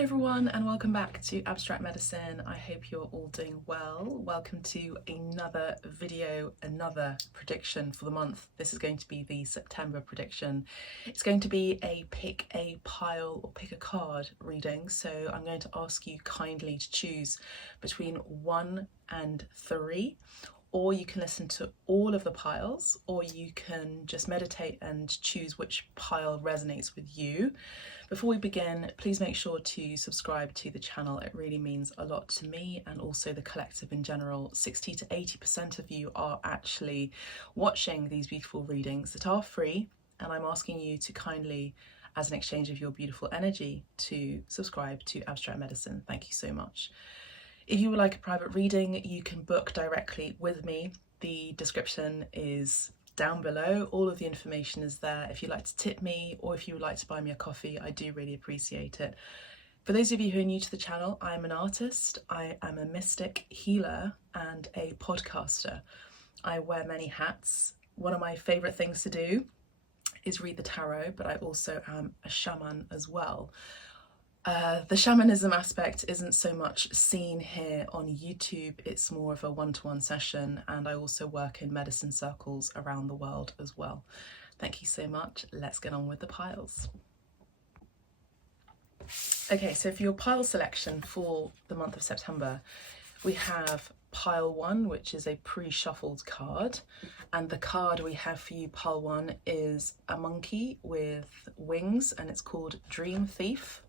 Hello everyone, and welcome back to Abstract Medicine. I hope you're all doing well. Welcome to another video, another prediction for the month. This is going to be the September prediction. It's going to be a pick a pile or pick a card reading, so I'm going to ask you kindly to choose between 1 and 3, or you can listen to all of the piles, or you can just meditate and choose which pile resonates with you. Before we begin, please make sure to subscribe to the channel. It really means a lot to me and also the collective in general. 60 to 80% of you are actually watching these beautiful readings that are free, and I'm asking you to kindly, as an exchange of your beautiful energy, to subscribe to Abstract Medicine. Thank you so much. If you would like a private reading, you can book directly with me. The description is down below. All of the information is there. If you'd like to tip me or if you would like to buy me a coffee, I do really appreciate it. For those of you who are new to the channel, I am an artist, I am a mystic, healer and a podcaster. I wear many hats. One of my favourite things to do is read the tarot, but I also am a shaman as well. The shamanism aspect isn't so much seen here on YouTube, it's more of a one-to-one session, and I also work in medicine circles around the world as well. Thank you so much. Let's get on with the piles. Okay, so for your pile selection for the month of September, we have pile 1, which is a pre-shuffled card, and the card we have for you, pile 1, is a monkey with wings, and it's called Dream Thief.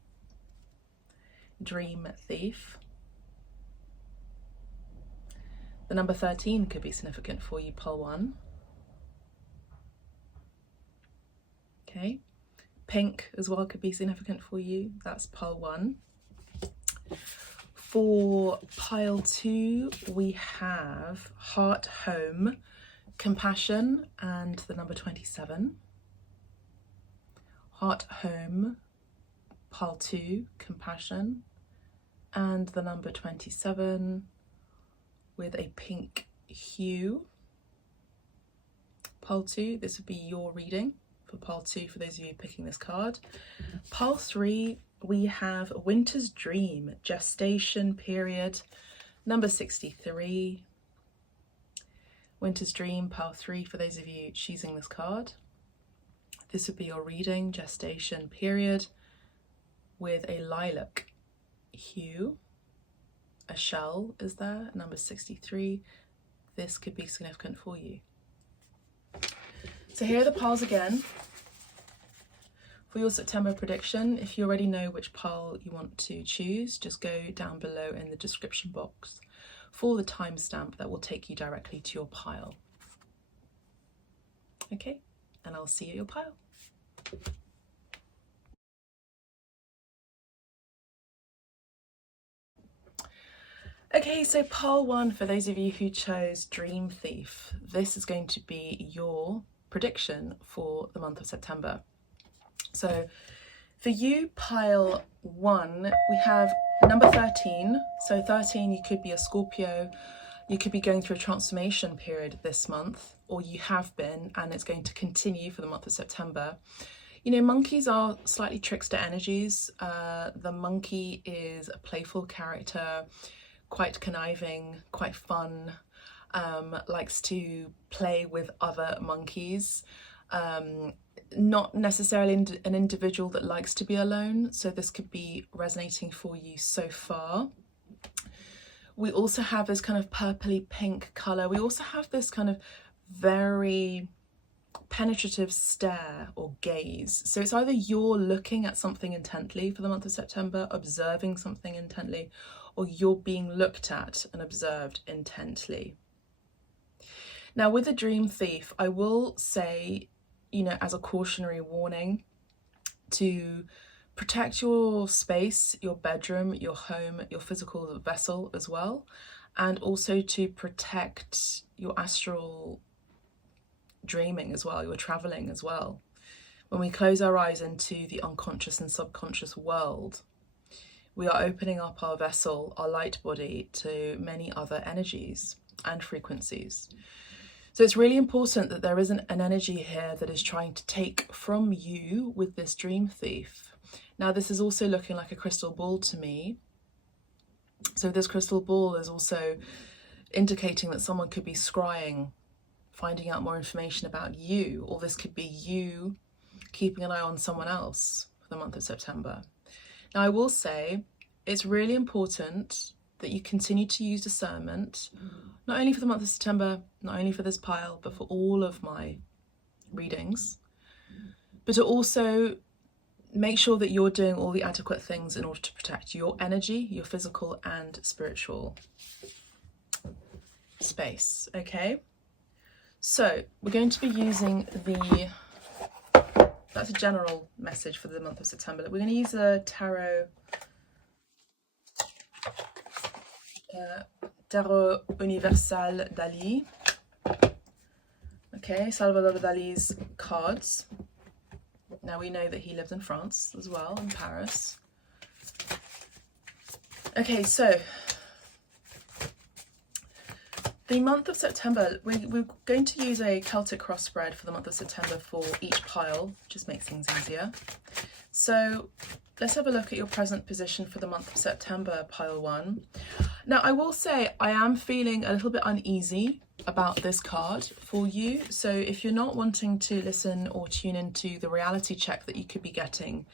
Dream Thief. The number 13 could be significant for you, pile 1. Okay. Pink as well could be significant for you. That's pile 1. For pile 2, we have Heart, Home, Compassion, and the number 27. Heart, Home, pile 2, Compassion, and the number 27 with a pink hue. Pile 2, this would be your reading for pile 2 for those of you picking this card. Pile 3, we have Winter's Dream, Gestation Period, number 63. Winter's Dream, pile 3 for those of you choosing this card. This would be your reading, Gestation Period, with a lilac hue. A shell is there, number 63. This could be significant for you. So here are the piles again for your September prediction. If you already know which pile you want to choose, just go down below in the description box for the timestamp that will take you directly to your pile. Okay, and I'll see you at your pile. Okay, so pile 1, for those of you who chose Dream Thief, this is going to be your prediction for the month of September. So for you, pile 1, we have number 13. So 13, you could be a Scorpio, you could be going through a transformation period this month, or you have been, and it's going to continue for the month of September. You know, monkeys are slightly trickster energies. The monkey is a playful character, quite conniving, quite fun, likes to play with other monkeys. Not necessarily an individual that likes to be alone, so this could be resonating for you so far. We also have this kind of purpley pink colour. We also have this kind of very penetrative stare or gaze. So it's either you're looking at something intently for the month of September, observing something intently, or you're being looked at and observed intently. Now with the Dream Thief, I will say, you know, as a cautionary warning, to protect your space, your bedroom, your home, your physical vessel as well, and also to protect your astral dreaming as well, your traveling as well. When we close our eyes into the unconscious and subconscious world, we are opening up our vessel, our light body, to many other energies and frequencies. So it's really important that there isn't an energy here that is trying to take from you with this Dream Thief. Now this is also looking like a crystal ball to me. So this crystal ball is also indicating that someone could be scrying, finding out more information about you, or this could be you keeping an eye on someone else for the month of September. Now I will say it's really important that you continue to use discernment, not only for the month of September, not only for this pile, but for all of my readings, but to also make sure that you're doing all the adequate things in order to protect your energy, your physical and spiritual space, okay? So we're going to be using that's a general message for the month of September. We're going to use a tarot Universal Dali. Okay, Salvador Dali's cards. Now we know that he lived in France as well, in Paris. Okay, so the month of September, we're going to use a Celtic cross spread for the month of September for each pile, just makes things easier. So let's have a look at your present position for the month of September, pile 1. Now I will say I am feeling a little bit uneasy about this card for you. So if you're not wanting to listen or tune into the reality check that you could be getting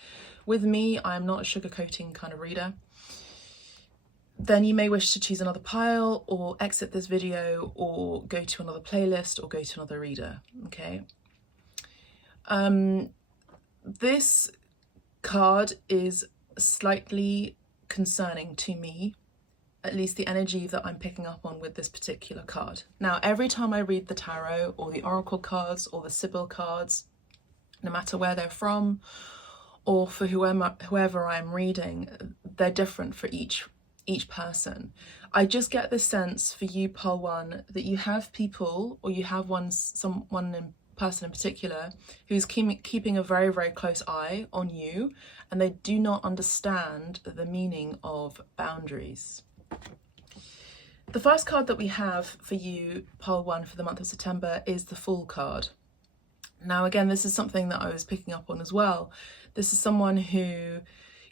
with me, I'm not a sugarcoating kind of reader, then you may wish to choose another pile or exit this video or go to another playlist or go to another reader, okay? This card is slightly concerning to me, at least the energy that I'm picking up on with this particular card. Now, every time I read the tarot or the oracle cards or the Sibyl cards, no matter where they're from or for whoever I'm reading, they're different for each person. I just get the sense for you, pile 1, that you have people, or you have one person in particular who's keeping a very, very close eye on you, and they do not understand the meaning of boundaries. The first card that we have for you, pile 1, for the month of September is the Fool card. Now again, this is something that I was picking up on as well. This is someone who,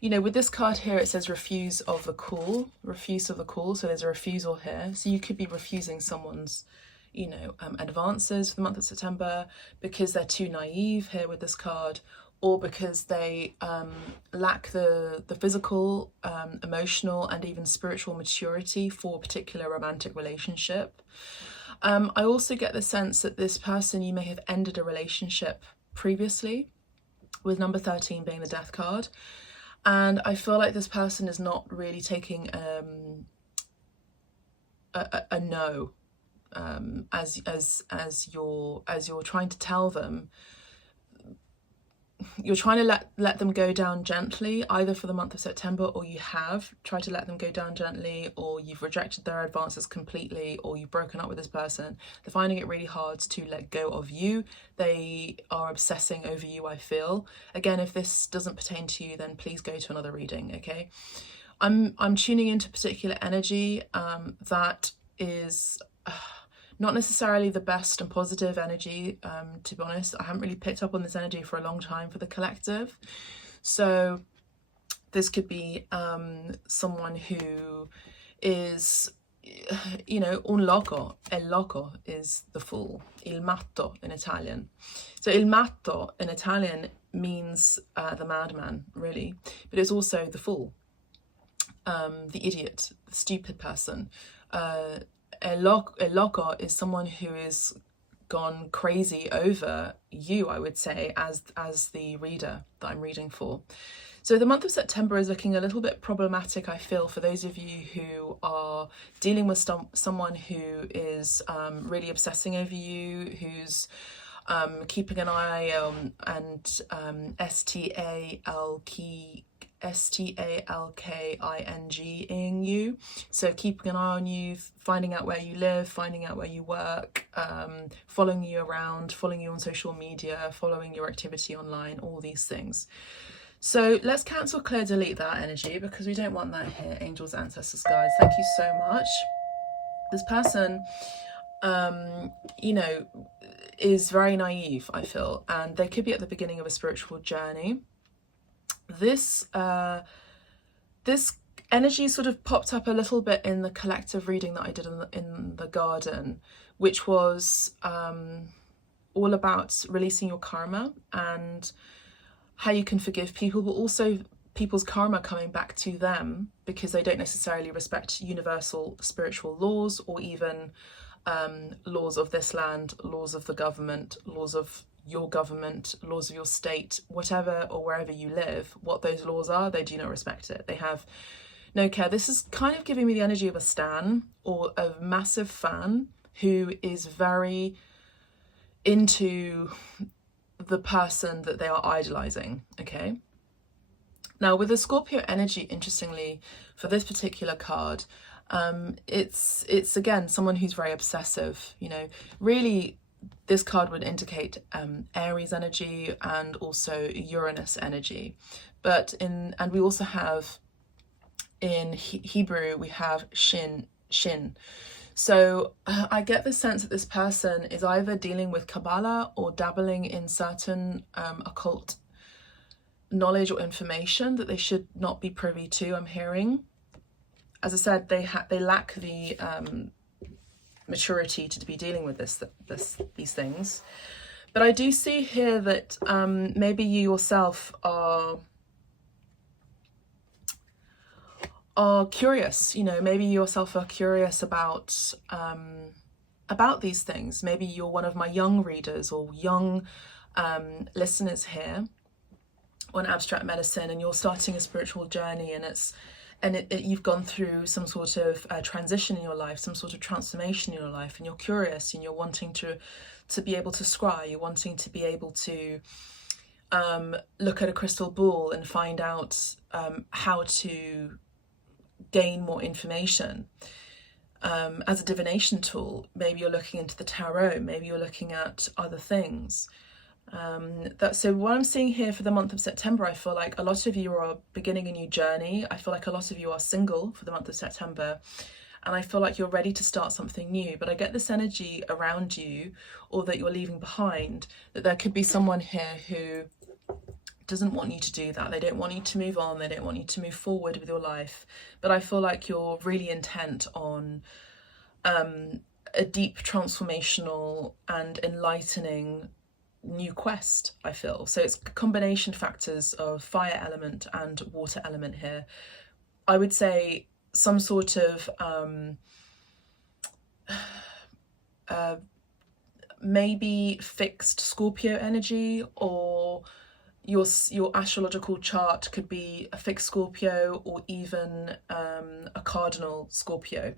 you know, with this card here, it says refuse of the call, so there's a refusal here. So you could be refusing someone's, you know, advances for the month of September because they're too naive here with this card, or because they lack the physical, emotional and even spiritual maturity for a particular romantic relationship. I also get the sense that this person, you may have ended a relationship previously, with number 13 being the Death card. And I feel like this person is not really taking a no, as you're trying to tell them. You're trying to let them go down gently, either for the month of September, or you have tried to let them go down gently, or you've rejected their advances completely, or you've broken up with this person. They're finding it really hard to let go of you. They are obsessing over you, I feel. Again, if this doesn't pertain to you, then please go to another reading, okay? I'm tuning into particular energy that is not necessarily the best and positive energy, to be honest. I haven't really picked up on this energy for a long time for the collective. So this could be someone who is, you know, un loco. El loco is the fool. Il matto in Italian. So il matto in Italian means the madman, really, but it's also the fool, the idiot, the stupid person. A loco is someone who is gone crazy over you, I would say, as the reader that I'm reading for. So the month of September is looking a little bit problematic, I feel, for those of you who are dealing with someone who is really obsessing over you, who's keeping an eye on and STALKING you. So keeping an eye on you, finding out where you live, finding out where you work, following you around, following you on social media, following your activity online, all these things. So let's cancel, clear, delete that energy, because we don't want that here. Angels, ancestors, guides, thank you so much. This person, you know, is very naive, I feel, and they could be at the beginning of a spiritual journey. This this energy sort of popped up a little bit in the collective reading that I did in the garden, which was all about releasing your karma and how you can forgive people, but also people's karma coming back to them because they don't necessarily respect universal spiritual laws, or even laws of this land, laws of the government, laws of your government, laws of your state, whatever or wherever you live. What those laws are, they do not respect it. They have no care. This is kind of giving me the energy of a stan or a massive fan who is very into the person that they are idolizing. Okay, now with the Scorpio energy, interestingly, for this particular card, it's again someone who's very obsessive. You know, really this card would indicate Aries energy and also Uranus energy, and we also have in Hebrew we have shin. So I get the sense that this person is either dealing with Kabbalah or dabbling in certain occult knowledge or information that they should not be privy to, I'm hearing. As I said, they lack the maturity to be dealing with these things. But I do see here that maybe you yourself are curious. You know, maybe you yourself are curious about these things. Maybe you're one of my young readers or young listeners here on Abstract Medicine, and you're starting a spiritual journey, and you've gone through some sort of transition in your life, some sort of transformation in your life, and you're curious and you're wanting to be able to scry, you're wanting to be able to look at a crystal ball and find out how to gain more information as a divination tool. Maybe you're looking into the tarot, maybe you're looking at other things. So what I'm seeing here for the month of September, I feel like a lot of you are beginning a new journey. I feel like a lot of you are single for the month of September, and I feel like you're ready to start something new. But I get this energy around you, or that you're leaving behind, that there could be someone here who doesn't want you to do that. They don't want you to move on, they don't want you to move forward with your life. But I feel like you're really intent on a deep transformational and enlightening new quest, I feel. So it's combination factors of fire element and water element here. I would say some sort of maybe fixed Scorpio energy, or your astrological chart could be a fixed Scorpio, or even a cardinal Scorpio.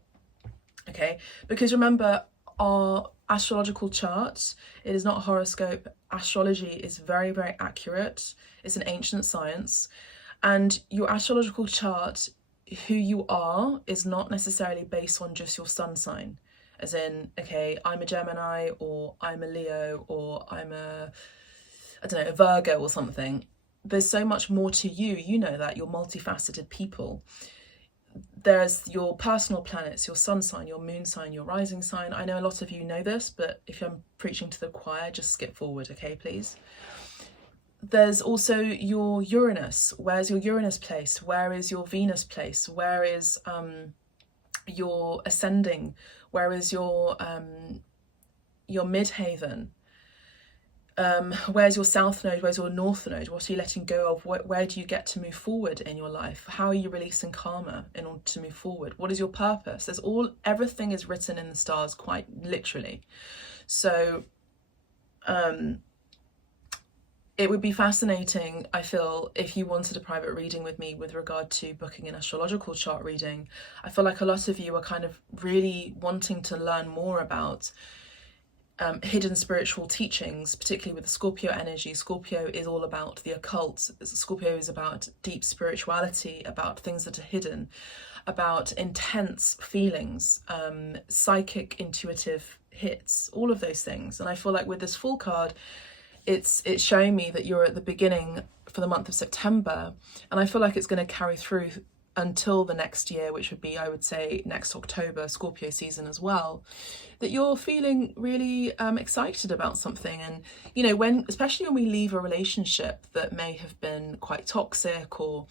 Okay, because remember, our astrological charts, it is not a horoscope. Astrology is very, very accurate. It's an ancient science, and your astrological chart, who you are, is not necessarily based on just your sun sign, as in, okay, I'm a Gemini, or I'm a Leo, or I'm a Virgo or something. There's so much more to you. You know that you're multifaceted people. There's your personal planets, your sun sign, your moon sign, your rising sign. I know a lot of you know this, but if I'm preaching to the choir, just skip forward, okay, please. There's also your Uranus. Where's your Uranus place? Where is your Venus place? Where is your ascending? Where is your midhaven? Where's your south node? Where's your north node? What are you letting go of? Where do you get to move forward in your life? How are you releasing karma in order to move forward? What is your purpose? Everything is written in the stars, quite literally. So it would be fascinating, I feel, if you wanted a private reading with me with regard to booking an astrological chart reading. I feel like a lot of you are kind of really wanting to learn more about hidden spiritual teachings, particularly with the Scorpio energy. Scorpio is all about the occult. Scorpio is about deep spirituality, about things that are hidden, about intense feelings, psychic, intuitive hits, all of those things. And I feel like with this full card, it's showing me that you're at the beginning for the month of September, and I feel like it's going to carry through until the next year, which would be, I would say, next October, Scorpio season as well, that you're feeling really excited about something. And, you know, especially when we leave a relationship that may have been quite toxic or,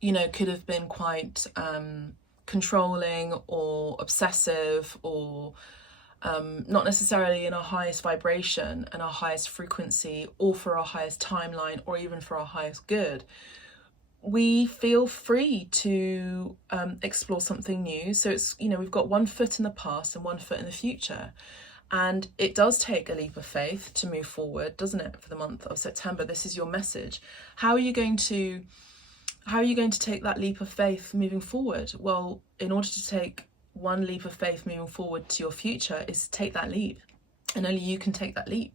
you know, could have been quite controlling or obsessive or not necessarily in our highest vibration and our highest frequency or for our highest timeline or even for our highest good, we feel free to explore something new. So it's, you know, we've got one foot in the past and one foot in the future. And it does take a leap of faith to move forward, doesn't it, for the month of September? This is your message. How are you going to take that leap of faith moving forward? Well, in order to take one leap of faith moving forward to your future is to take that leap, and only you can take that leap.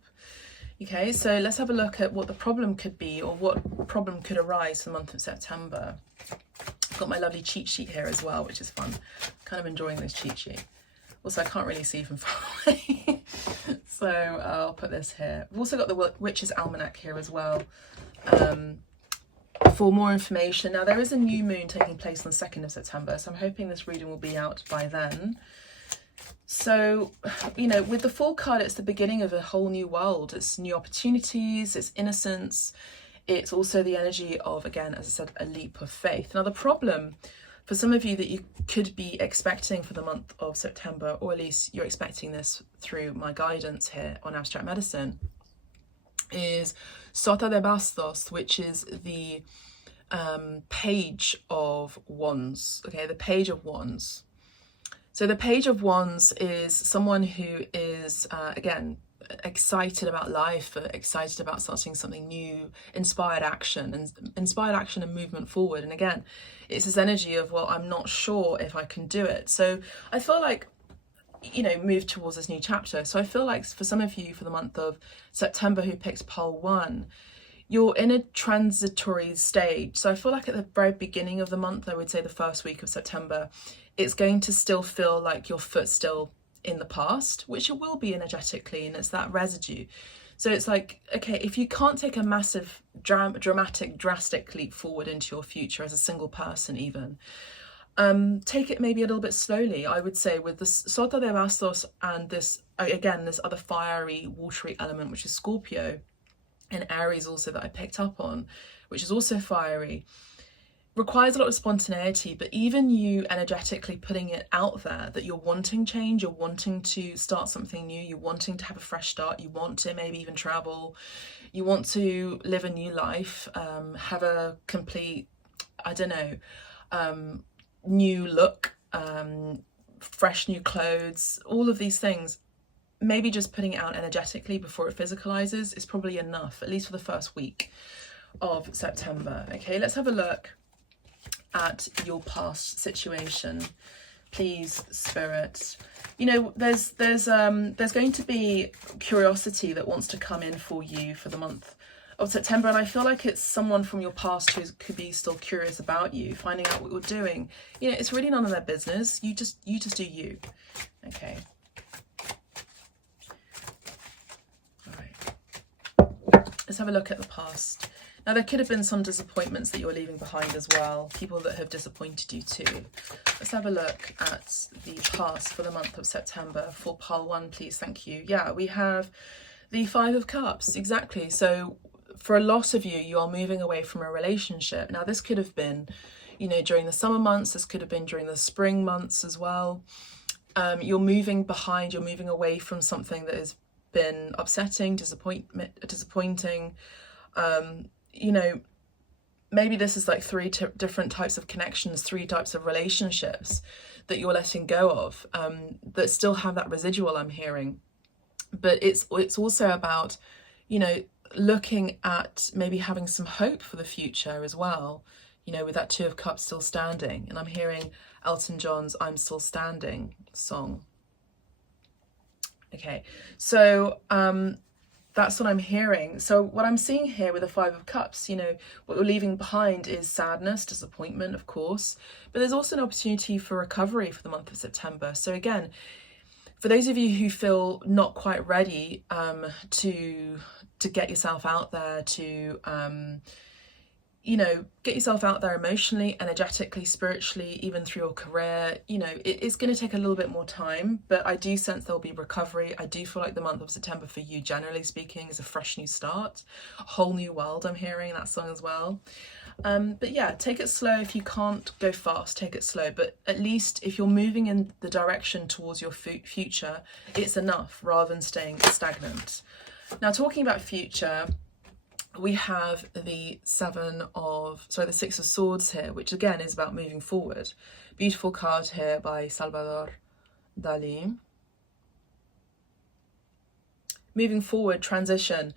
Okay, so let's have a look at what the problem could be, or what problem could arise for the month of September. I've got my lovely cheat sheet here as well, which is fun. Kind of enjoying this cheat sheet. Also, I can't really see from far away, so I'll put this here. I've also got the Witch's Almanac here as well, for more information. Now, there is a new moon taking place on the 2nd of September, so I'm hoping this reading will be out by then. So, you know, with the Fool card, it's the beginning of a whole new world. It's new opportunities, it's innocence. It's also the energy of, again, as I said, a leap of faith. Now, the problem for some of you that you could be expecting for the month of September, or at least you're expecting this through my guidance here on Abstract Medicine, is Sota de Bastos, which is the Page of Wands. Okay, the Page of Wands. So the Page of Wands is someone who is, again, excited about life, excited about starting something new, inspired action and movement forward. And again, it's this energy of, well, I'm not sure if I can do it. So I feel like, you know, move towards this new chapter. So I feel like for some of you for the month of September who picked pole 1, you're in a transitory stage. So I feel like at the very beginning of the month, I would say the first week of September, it's going to still feel like your foot's still in the past, which it will be energetically, and it's that residue. So it's like, okay, if you can't take a massive, dramatic, drastic leap forward into your future as a single person even, take it maybe a little bit slowly. I would say with the Sota de Bastos and this, again, this other fiery, watery element, which is Scorpio, and Aries also that I picked up on, which is also fiery, requires a lot of spontaneity. But even you energetically putting it out there that you're wanting change, you're wanting to start something new, you're wanting to have a fresh start, you want to maybe even travel, you want to live a new life, have a complete, I don't know, new look, fresh new clothes, all of these things. Maybe just putting it out energetically before it physicalizes is probably enough, at least for the first week of September. Okay, let's have a look at your past situation, please, Spirit. You know, there's going to be curiosity that wants to come in for you for the month of September, and I feel like it's someone from your past who could be still curious about you, finding out what you're doing. You know, it's really none of their business. You just do you. Okay. Let's have a look at the past. Now, there could have been some disappointments that you're leaving behind as well, people that have disappointed you too. Let's have a look at the past for the month of September for pile 1, please. Thank you. Yeah, we have the 5 of Cups, exactly. So for a lot of you, you are moving away from a relationship. Now, this could have been, you know, during the summer months, this could have been during the spring months as well. You're moving behind, you're moving away from something that has been upsetting, disappointing. You know, maybe this is like 3 different types of connections, 3 types of relationships that you're letting go of, that still have that residual, I'm hearing. But it's also about, you know, looking at maybe having some hope for the future as well, you know, with that 2 of Cups still standing. And I'm hearing Elton John's I'm Still Standing song. Okay, so that's what I'm hearing. So what I'm seeing here with the 5 of Cups, you know, what you're leaving behind is sadness, disappointment, of course, but there's also an opportunity for recovery for the month of September. So again, for those of you who feel not quite ready, to get yourself out there, to, you know, to get yourself out there, to, you know, maybe this is like 3 different types of connections, 3 types of relationships that you're letting go of, that still have that residual, I'm hearing. you know, get yourself out there emotionally, energetically, spiritually, even through your career. You know, it's going to take a little bit more time, but I do sense there'll be recovery. I do feel like the month of September for you, generally speaking, is a fresh new start, a whole new world. I'm hearing that song as well. But yeah, take it slow. If you can't go fast, take it slow. But at least if you're moving in the direction towards your future, it's enough rather than staying stagnant. Now, talking about future, we have the Six of Swords here, which again is about moving forward. Beautiful card here by Salvador Dali. Moving forward, transition.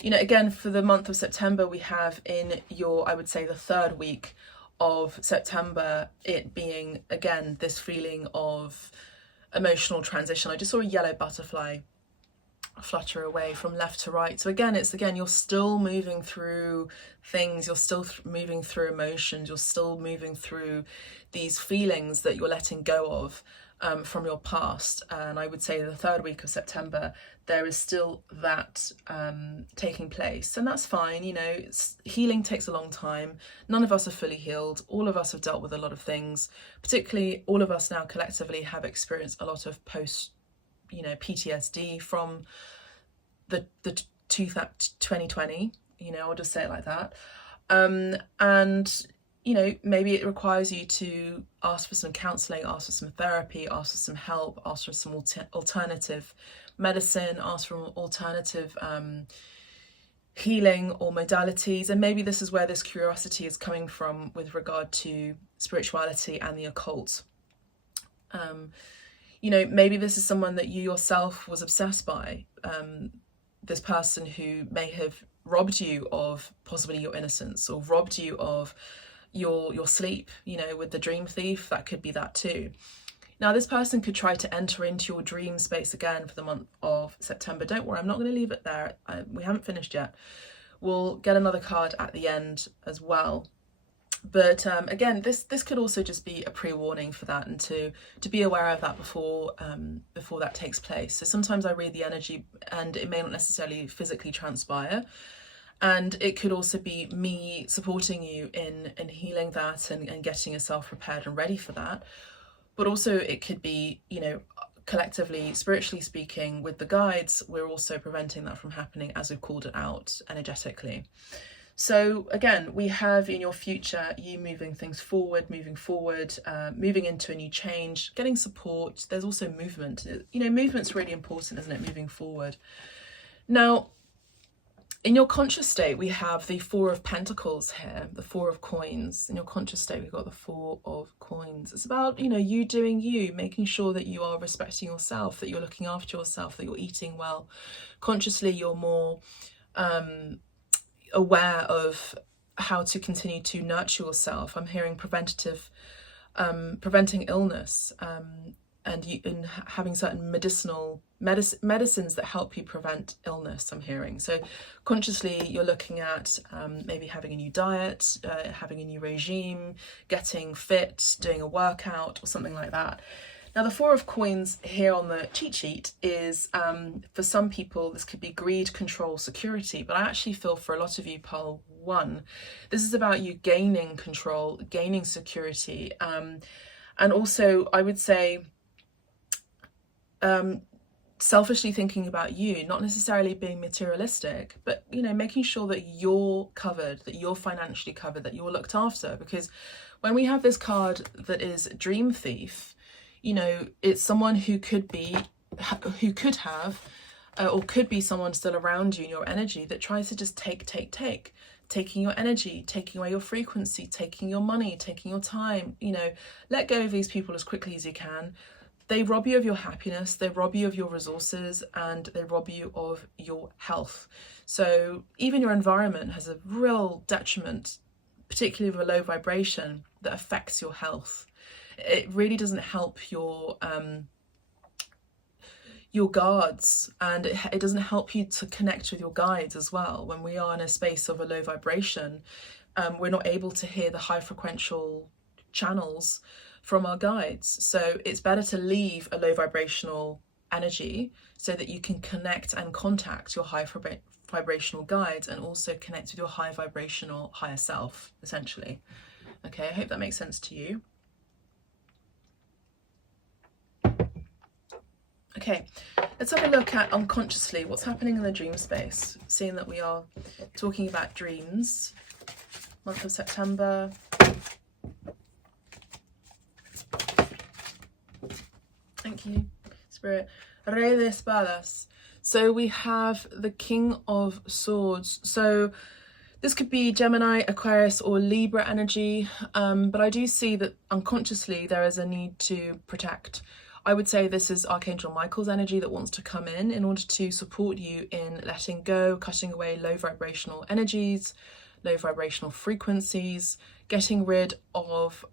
You know, again, for the month of September, we have in I would say the third week of September, it being, again, this feeling of emotional transition. I just saw a yellow butterfly flutter away from left to right. So again, you're still moving through things, you're still moving through emotions, you're still moving through these feelings that you're letting go of from your past. And I would say the third week of September, there is still that taking place, and that's fine. You know, healing takes a long time. None of us are fully healed. All of us have dealt with a lot of things. Particularly, all of us now collectively have experienced a lot of PTSD from the 2020, you know, I'll just say it like that. And, you know, maybe it requires you to ask for some counselling, ask for some therapy, ask for some help, ask for some alternative medicine, ask for alternative healing or modalities. And maybe this is where this curiosity is coming from with regard to spirituality and the occult. You know, maybe this is someone that you yourself was obsessed by, this person who may have robbed you of possibly your innocence, or robbed you of your sleep, you know, with the dream thief. That could be that too. Now, this person could try to enter into your dream space again for the month of September. Don't worry, I'm not going to leave it there. We haven't finished yet. We'll get another card at the end as well. But again, this could also just be a pre-warning for that, and to be aware of that before that takes place. So sometimes I read the energy and it may not necessarily physically transpire, and it could also be me supporting you in healing that and getting yourself prepared and ready for that. But also it could be, you know, collectively, spiritually speaking, with the guides, we're also preventing that from happening as we've called it out energetically. So again, we have in your future, you moving things forward, moving into a new change, getting support. There's also movement. You know, movement's really important, isn't it? Moving forward. Now, in your conscious state, we have the Four of Pentacles here, the Four of Coins. In your conscious state, we've got the Four of Coins. It's about, you know, you doing you, making sure that you are respecting yourself, that you're looking after yourself, that you're eating well. Consciously, you're more aware of how to continue to nurture yourself. I'm hearing preventing illness, and having certain medicines that help you prevent illness, I'm hearing. So consciously you're looking at maybe having a new diet, having a new regime, getting fit, doing a workout or something like that. Now, the Four of Coins here on the cheat sheet is, for some people, this could be greed, control, security. But I actually feel for a lot of you, Pile 1, this is about you gaining control, gaining security. And also, I would say, selfishly thinking about you, not necessarily being materialistic, but, you know, making sure that you're covered, that you're financially covered, that you're looked after. Because when we have this card that is Dream Thief, you know, it's someone who could have, or could be someone still around you in your energy that tries to just taking your energy, taking away your frequency, taking your money, taking your time. You know, let go of these people as quickly as you can. They rob you of your happiness, they rob you of your resources, and they rob you of your health. So even your environment has a real detriment, particularly with a low vibration, that affects your health. It really doesn't help your guards, and it doesn't help you to connect with your guides as well. When we are in a space of a low vibration, we're not able to hear the high frequential channels from our guides. So it's better to leave a low vibrational energy so that you can connect and contact your high vibrational guides and also connect with your high vibrational higher self, essentially. Okay, I hope that makes sense to you. Okay, let's have a look at unconsciously what's happening in the dream space, seeing that we are talking about dreams, month of September. Thank you, Spirit. Rey de Espadas. So we have the King of Swords. So this could be Gemini, Aquarius or Libra energy, but I do see that unconsciously there is a need to protect. I would say this is Archangel Michael's energy that wants to come in order to support you in letting go, cutting away low vibrational energies, low vibrational frequencies, getting rid of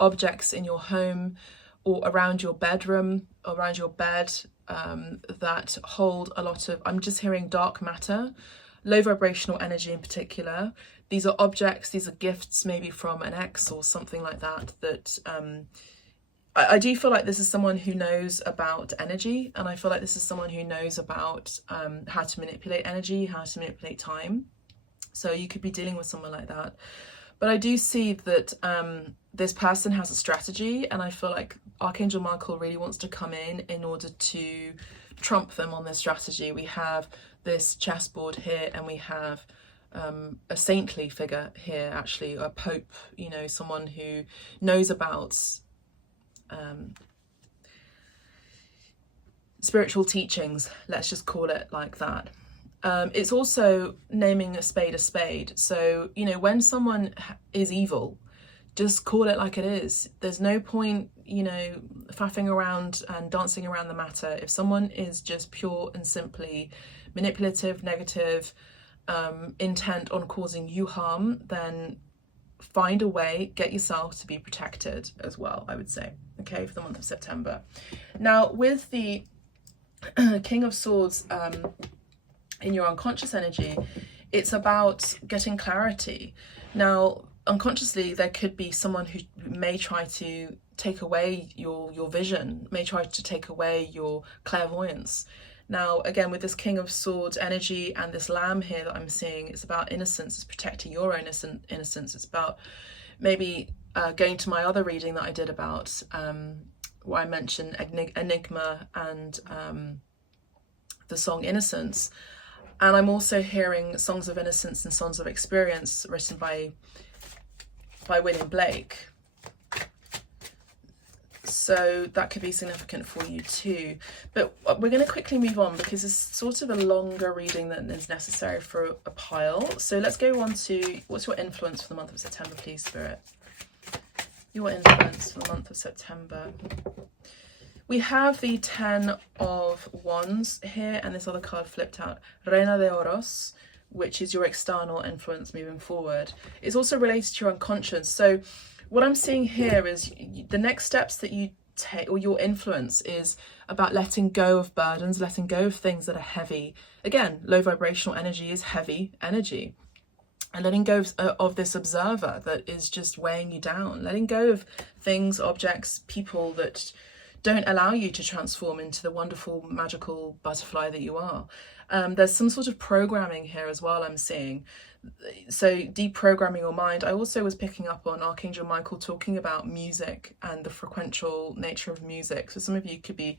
objects in your home or around your bedroom, around your bed, that hold a lot of, I'm just hearing dark matter, low vibrational energy in particular. These are objects, these are gifts maybe from an ex or something like that, that I do feel like this is someone who knows about energy, and I feel like this is someone who knows about how to manipulate energy, how to manipulate time. So you could be dealing with someone like that. But I do see that this person has a strategy, and I feel like Archangel Michael really wants to come in order to trump them on their strategy. We have this chessboard here, and we have a saintly figure here, actually, a pope, you know, someone who knows about spiritual teachings, let's just call it like that. It's also naming a spade. So, you know, when someone is evil, just call it like it is. There's no point, you know, faffing around and dancing around the matter. If someone is just pure and simply manipulative, negative, intent on causing you harm, then find a way, get yourself to be protected as well, I would say, okay, for the month of September. Now, with the King of Swords in your unconscious energy, it's about getting clarity. Now, unconsciously, there could be someone who may try to take away your vision, may try to take away your clairvoyance. Now, again, with this King of Swords energy and this lamb here that I'm seeing, it's about innocence, it's protecting your own innocence. It's about maybe going to my other reading that I did about where I mentioned Enigma and the song Innocence. And I'm also hearing Songs of Innocence and Songs of Experience written by William Blake. So that could be significant for you too. But we're going to quickly move on because it's sort of a longer reading than is necessary for a pile. So let's go on to, what's your influence for the month of September, please, Spirit? Your influence for the month of September. We have the 10 of Wands here, and this other card flipped out, Reina de Oros, which is your external influence moving forward. It's also related to your unconscious. So what I'm seeing here is the next steps that you take, or your influence, is about letting go of burdens, letting go of things that are heavy. Again, low vibrational energy is heavy energy. And letting go of this observer that is just weighing you down. Letting go of things, objects, people that don't allow you to transform into the wonderful, magical butterfly that you are. There's some sort of programming here as well, I'm seeing. So deprogramming your mind. I also was picking up on Archangel Michael talking about music and the frequential nature of music. So some of you could be,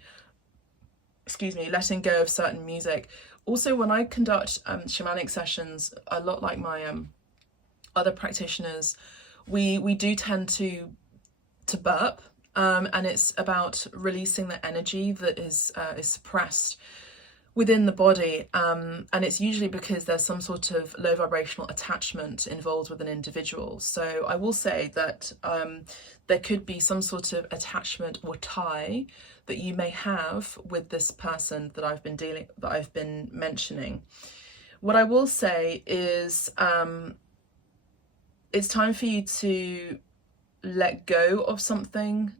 letting go of certain music. Also, when I conduct shamanic sessions, a lot like my other practitioners, we do tend to burp. And it's about releasing the energy that is suppressed within the body, and it's usually because there's some sort of low vibrational attachment involved with an individual. So I will say that there could be some sort of attachment or tie that you may have with this person that I've been mentioning. What I will say is it's time for you to let go of something,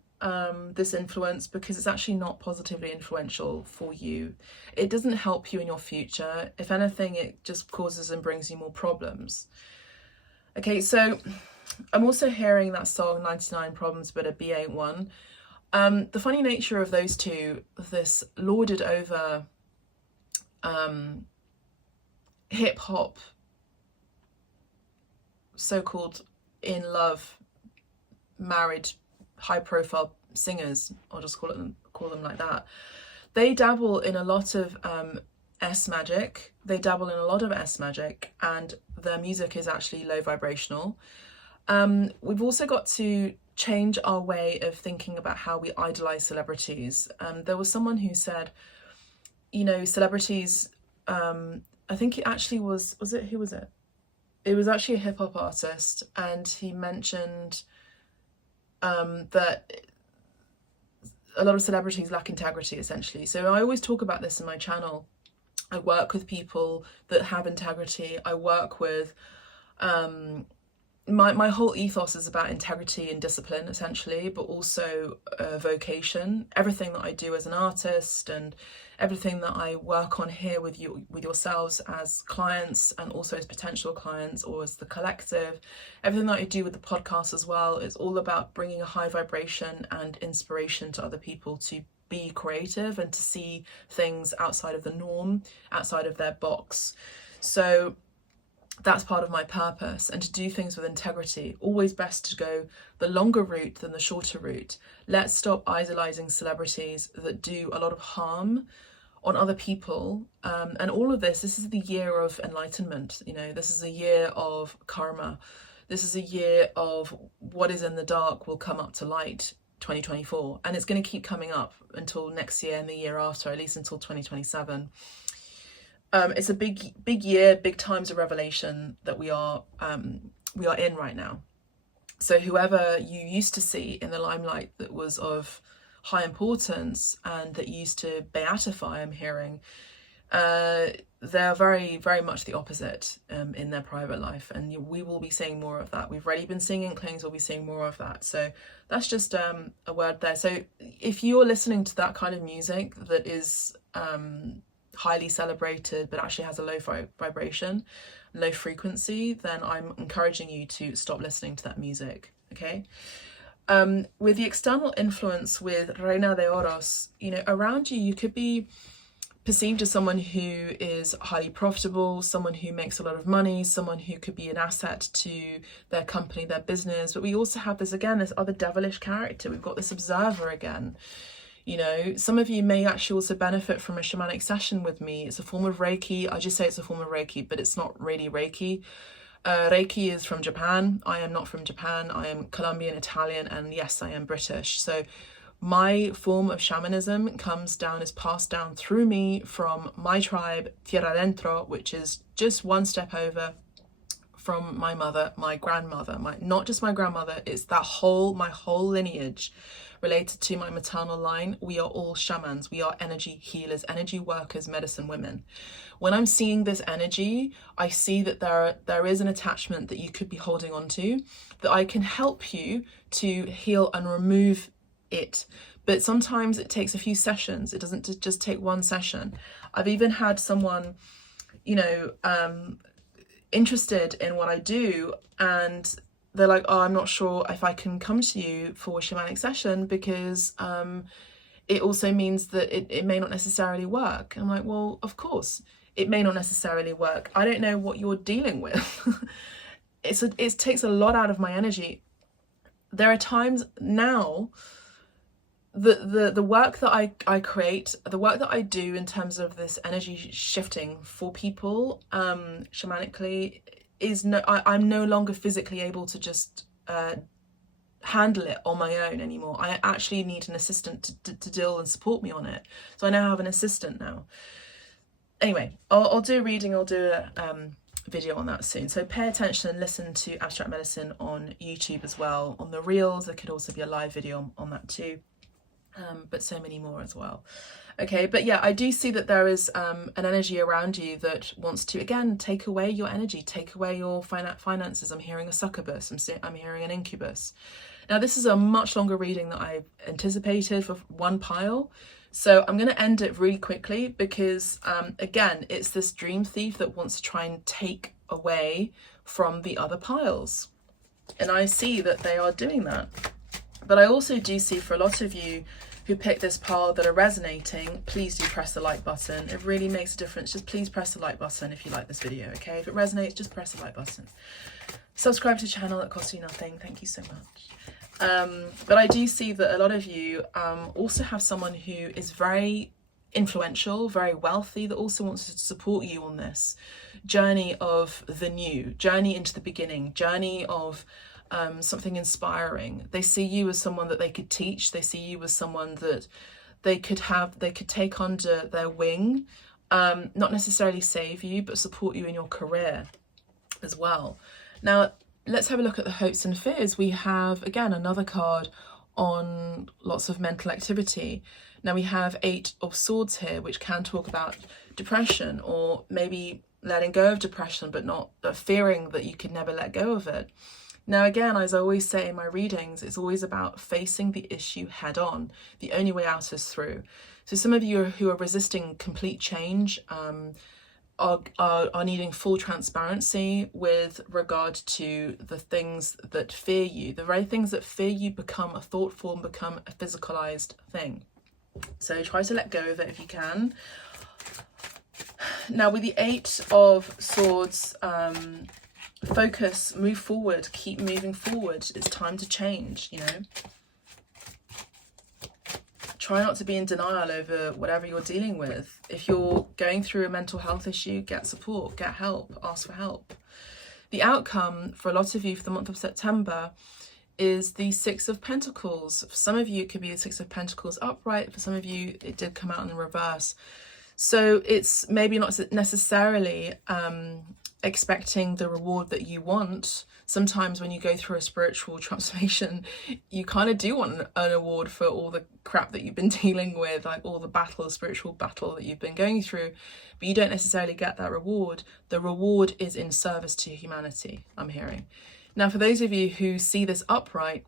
this influence, because it's actually not positively influential for you. It doesn't help you in your future. If anything, it just causes and brings you more problems. Okay, so I'm also hearing that song 99 Problems But a B Ain't One. The funny nature of those two, this lauded over hip hop, so-called in love, married, high profile singers, I'll just call them like that. They dabble in a lot of S magic. They dabble in a lot of S magic, and their music is actually low vibrational. We've also got to change our way of thinking about how we idolize celebrities. There was someone who said, you know, celebrities, I think it actually who was it? It was actually a hip hop artist, and he mentioned that a lot of celebrities lack integrity, essentially. So I always talk about this in my channel. I work with people that have integrity. I work with my whole ethos is about integrity and discipline, essentially, but also vocation. Everything that I do as an artist and everything that I work on here with yourselves as clients, and also as potential clients or as the collective, everything that I do with the podcast as well is all about bringing a high vibration and inspiration to other people to be creative and to see things outside of the norm, outside of their box. So that's part of my purpose, and to do things with integrity. Always best to go the longer route than the shorter route. Let's stop idolizing celebrities that do a lot of harm on other people. And all of this is the year of enlightenment. You know, this is a year of karma. This is a year of what is in the dark will come up to light, 2024. And it's going to keep coming up until next year and the year after, at least until 2027. It's a big year, big times of revelation that we are in right now. So whoever you used to see in the limelight that was of high importance and that used to beatify, I'm hearing, they're very, very much the opposite in their private life, and we will be seeing more of that. We've already been seeing inklings, we'll be seeing more of that. So that's just a word there. So if you're listening to that kind of music that is highly celebrated but actually has a low vibration, low frequency, then I'm encouraging you to stop listening to that music. Okay. With the external influence with Reina de Oros, you know, around you, you could be perceived as someone who is highly profitable, someone who makes a lot of money, someone who could be an asset to their company, their business. But we also have this, again, this other devilish character. We've got this observer again. You know, some of you may actually also benefit from a shamanic session with me. It's a form of Reiki. I just say it's a form of Reiki, but it's not really Reiki. Reiki is from Japan. I am not from Japan. I am Colombian, Italian, and yes, I am British. So my form of shamanism is passed down through me from my tribe, Tierra Adentro, which is just one step over from my mother, my grandmother, not just my grandmother, it's my whole lineage related to my maternal line. We are all shamans. We are energy healers, energy workers, medicine women. When I'm seeing this energy, I see that there is an attachment that you could be holding on to, that I can help you to heal and remove it. But sometimes it takes a few sessions. It doesn't just take one session. I've even had someone, you know, interested in what I do, and they're like, oh, I'm not sure if I can come to you for a shamanic session because it also means that it may not necessarily work. I'm like, well, of course it may not necessarily work. I don't know what you're dealing with. It takes a lot out of my energy. There are times now, the work that I create, the work that I do in terms of this energy shifting for people shamanically is I'm no longer physically able to just handle it on my own anymore. I actually need an assistant to deal and support me on it. So I now have an assistant now. Anyway, I'll do a reading, I'll do a video on that soon. So pay attention and listen to Abstract Medicine on YouTube as well. On the Reels, there could also be a live video on that too. But so many more as well. Okay, but yeah, I do see that there is an energy around you that wants to, again, take away your energy, take away your finances. I'm hearing a succubus, I'm hearing an incubus. Now, this is a much longer reading than I anticipated for one pile. So I'm going to end it really quickly because, again, it's this dream thief that wants to try and take away from the other piles. And I see that they are doing that. But I also do see for a lot of you who pick this pile that are resonating, please do press the like button. It really makes a difference. Just please press the like button if you like this video, okay? If it resonates, just press the like button. Subscribe to the channel, it costs you nothing. Thank you so much. But I do see that a lot of you also have someone who is very influential, very wealthy, that also wants to support you on this journey of the new, journey into the beginning, journey of something inspiring. They see you as someone that they could teach. They see you as someone that they could take under their wing, not necessarily save you, but support you in your career as well. Now, let's have a look at the hopes and fears. We have, again, another card on lots of mental activity. Now we have 8 of Swords here, which can talk about depression, or maybe letting go of depression, but not fearing that you could never let go of it. Now, again, as I always say in my readings, it's always about facing the issue head on. The only way out is through. So some of you who are resisting complete change are needing full transparency with regard to the things that fear you. The very things that fear you become a thought form, become a physicalized thing. So try to let go of it if you can. Now with the 8 of Swords, focus, move forward, keep moving forward. It's time to change, you know. Try not to be in denial over whatever you're dealing with. If you're going through a mental health issue, get support, get help, ask for help. The outcome for a lot of you for the month of September is the 6 of Pentacles. For some of you, it could be the 6 of Pentacles upright. For some of you, it did come out in reverse. So it's maybe not necessarily expecting the reward that you want. Sometimes when you go through a spiritual transformation, you kind of do want an award for all the crap that you've been dealing with, like all the battle, spiritual battle that you've been going through, but you don't necessarily get that reward. The reward is in service to humanity, I'm hearing. Now, for those of you who see this upright,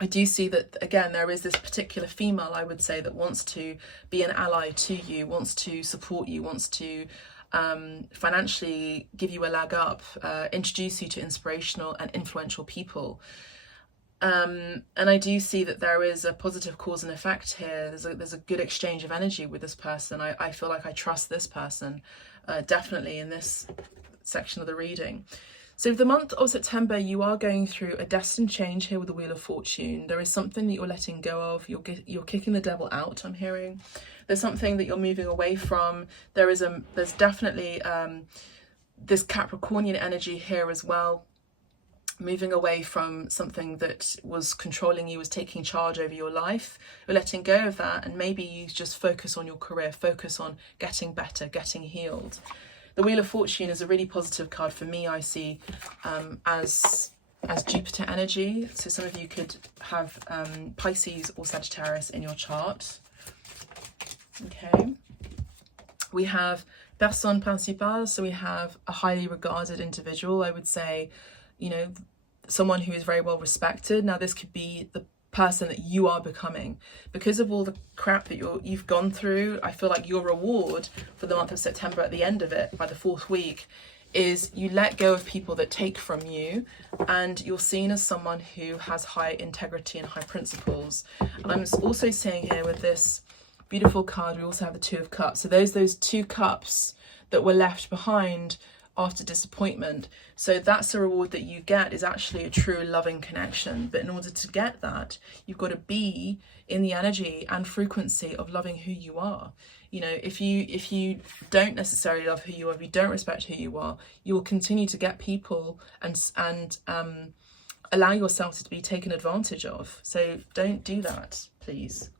I do see that, again, there is this particular female, I would say, that wants to be an ally to you, wants to support you, wants to financially give you a leg up, introduce you to inspirational and influential people. And I do see that there is a positive cause and effect here. There's a good exchange of energy with this person. I feel like I trust this person, definitely in this section of the reading. So for the month of September, you are going through a destined change here with the Wheel of Fortune. There is something that you're letting go of. You're kicking the devil out, I'm hearing. There's something that you're moving away from. There's definitely this Capricornian energy here as well. Moving away from something that was controlling you, was taking charge over your life. You're letting go of that, and maybe you just focus on your career, focus on getting better, getting healed. The Wheel of Fortune is a really positive card for me, I see, as Jupiter energy. So some of you could have Pisces or Sagittarius in your chart. Okay. We have Personne Principale, so we have a highly regarded individual, I would say, you know, someone who is very well respected. Now this could be the person that you are becoming because of all the crap that you've gone through. I feel like your reward for the month of September at the end of it, by the 4th week, is you let go of people that take from you, and you're seen as someone who has high integrity and high principles. And I'm also seeing here with this beautiful card, we also have the 2 of Cups. So those 2 cups that were left behind after disappointment. So that's a reward that you get, is actually a true loving connection. But in order to get that, you've got to be in the energy and frequency of loving who you are. You know, if you don't necessarily love who you are, if you don't respect who you are, you will continue to get people and allow yourself to be taken advantage of. So don't do that, please.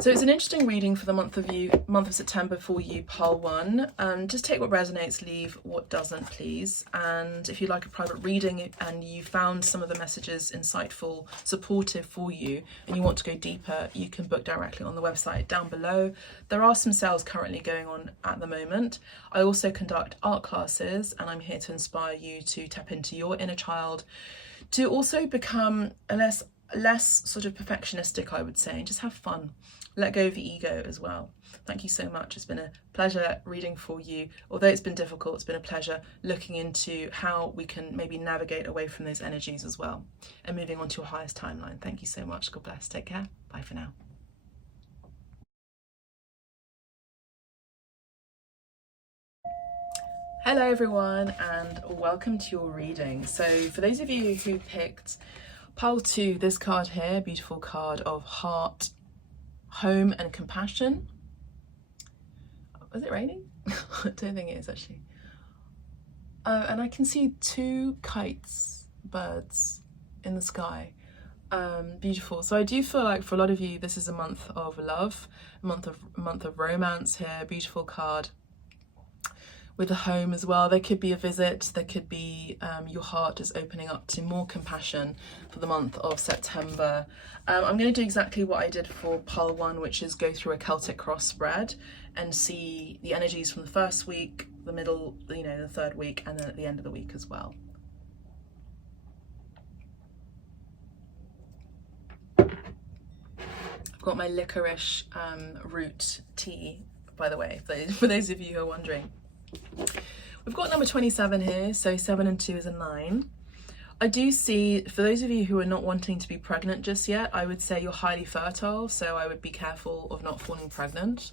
So it's an interesting reading for the month of September for you, pile 1. Just take what resonates, leave what doesn't, please. And if you'd like a private reading and you found some of the messages insightful, supportive for you, and you want to go deeper, you can book directly on the website down below. There are some sales currently going on at the moment. I also conduct art classes, and I'm here to inspire you to tap into your inner child, to also become less sort of perfectionistic, I would say, and just have fun. let go of the ego as well. Thank you so much. It's been a pleasure reading for you. Although it's been difficult, it's been a pleasure looking into how we can maybe navigate away from those energies as well and moving on to your highest timeline. Thank you so much. God bless. Take care. Bye for now. Hello everyone, and welcome to your reading. So for those of you who picked pile 2, this card here, beautiful card of heart, home and compassion. Was it raining? I don't think it is actually. And I can see 2 kites, birds in the sky. Beautiful. So I do feel like for a lot of you this is a month of love, a month of romance here. Beautiful card with the home as well. There could be a visit, there could be your heart is opening up to more compassion for the month of September. I'm going to do exactly what I did for pile 1, which is go through a Celtic cross spread and see the energies from the first week, the middle, you know, the third week, and then at the end of the week as well. I've got my licorice root tea, by the way, for those of you who are wondering. We've got number 27 here, so 7 and 2 is a 9. I do see, for those of you who are not wanting to be pregnant just yet, I would say you're highly fertile, so I would be careful of not falling pregnant.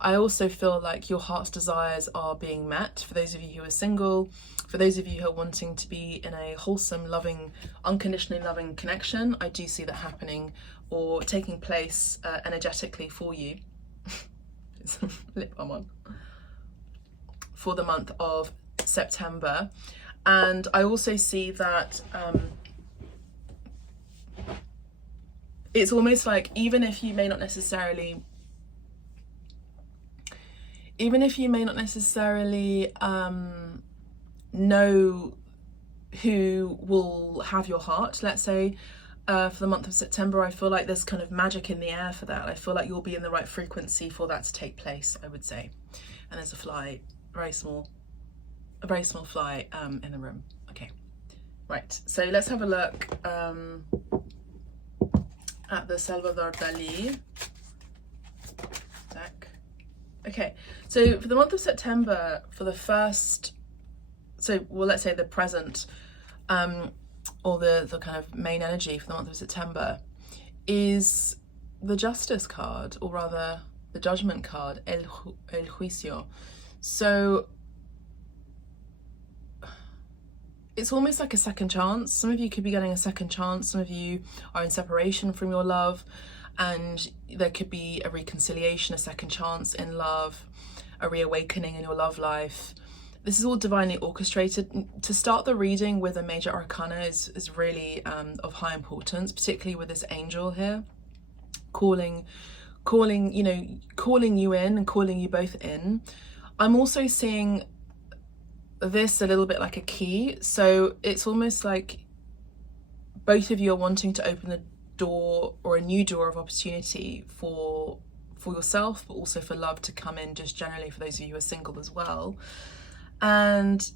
I also feel like your heart's desires are being met for those of you who are single, for those of you who are wanting to be in a wholesome, loving, unconditionally loving connection. I do see that happening or taking place energetically for you. Some lip balm on. For the month of September. And I also see that it's almost like even if you may not necessarily know who will have your heart, let's say, for the month of September, I feel like there's kind of magic in the air for that. I feel like you'll be in the right frequency for that to take place, I would say. And there's a fly, a very small fly in the room. Okay, right, so let's have a look at the Salvador Dali deck. Okay, so for the month of September, for the first, let's say the present, or the kind of main energy for the month of September is the Justice card, or rather the Judgment card, El Juicio. So it's almost like a second chance. Some of you could be getting a second chance. Some of you are in separation from your love, and there could be a reconciliation, a second chance in love, a reawakening in your love life. This is all divinely orchestrated. To start the reading with a major arcana is really of high importance, particularly with this angel here, calling you in and calling you both in. I'm also seeing this a little bit like a key. So it's almost like both of you are wanting to open the door, or a new door of opportunity for yourself, but also for love to come in, just generally for those of you who are single as well. And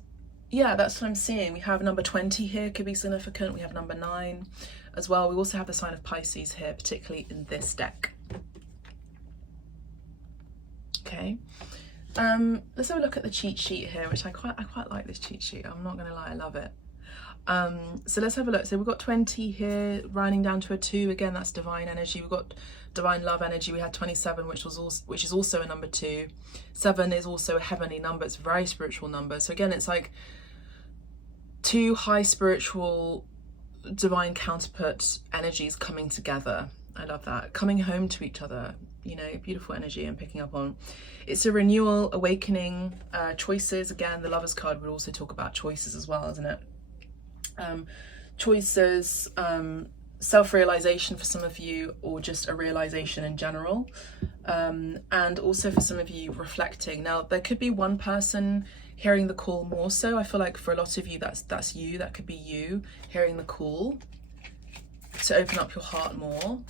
yeah, that's what I'm seeing. We have number 20 here, could be significant. We have number 9 as well. We also have the sign of Pisces here, particularly in this deck. Okay, let's have a look at the cheat sheet here, which I quite like this cheat sheet. I'm not gonna lie, I love it. So let's have a look. So we've got 20 here, rounding down to a 2. Again, that's divine energy. We've got divine love energy. We had 27, which is also a number 2. 7 is also a heavenly number. It's a very spiritual number. So again, it's like 2 high spiritual, divine counterpart energies coming together. I love that. Coming home to each other. You know, beautiful energy I'm picking up on. It's a renewal, awakening, choices. Again, the Lovers card would also talk about choices as well, isn't it? Choices, self-realization for some of you, or just a realization in general, and also for some of you reflecting. Now there could be one person hearing the call more so. I feel like for a lot of you that's you, that could be you hearing the call to open up your heart more,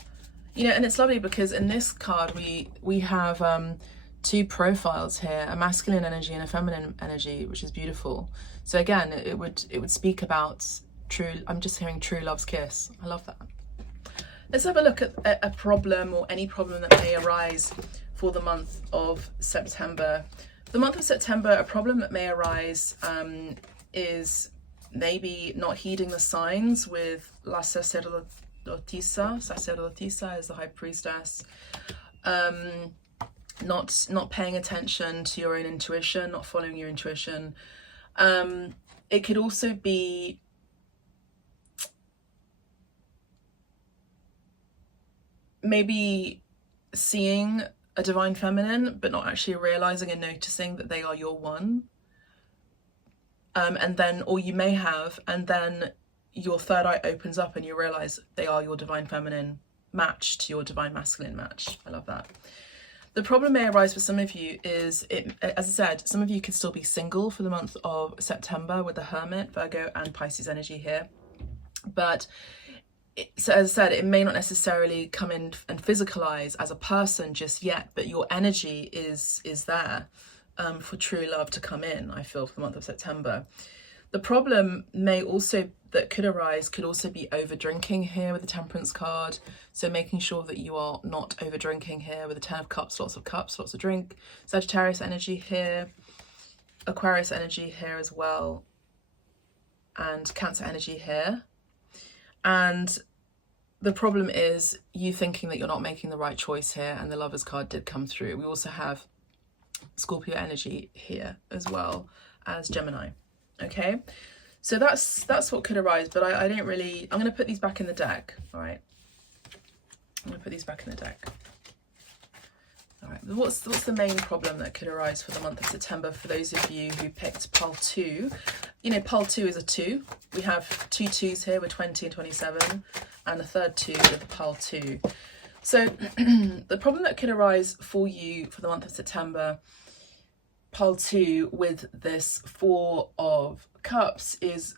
you know. And it's lovely because in this card we have 2 profiles here, a masculine energy and a feminine energy, which is beautiful. So again, it would speak about true, I'm just hearing true love's kiss. I love that. Let's have a look at a problem or any problem that may arise for the month of September. The month of September, a problem that may arise is maybe not heeding the signs with La Sacerdotisa. Sacerdotisa is the high priestess. Not paying attention to your own intuition, not following your intuition. It could also be maybe seeing a divine feminine but not actually realizing and noticing that they are your one. And then, or you may have, and then your third eye opens up and you realize they are your divine feminine match to your divine masculine match. I love that. The problem may arise for some of you is, as I said, some of you could still be single for the month of September with the Hermit, Virgo and Pisces energy here. But so as I said, it may not necessarily come in and physicalize as a person just yet, but your energy is there for true love to come in, I feel, for the month of September. The problem may also, that could arise, could also be over drinking here with the Temperance card. So making sure that you are not over drinking here with the 10 of Cups, lots of drink. Sagittarius energy here, Aquarius energy here as well, and Cancer energy here. And the problem is you thinking that you're not making the right choice here, and the Lovers card did come through. We also have Scorpio energy here as well as Gemini. Okay, so that's what could arise, but I don't really, I'm going to put these back in the deck. All right, I'm going to put these back in the deck. All right, what's the main problem that could arise for the month of September for those of you who picked pile 2? You know, pile 2 is a 2. We have 2 2s here with 20 and 27, and a third 2 with pile 2. So the problem that could arise for you for the month of September, pile 2 with this 4 of Cups, is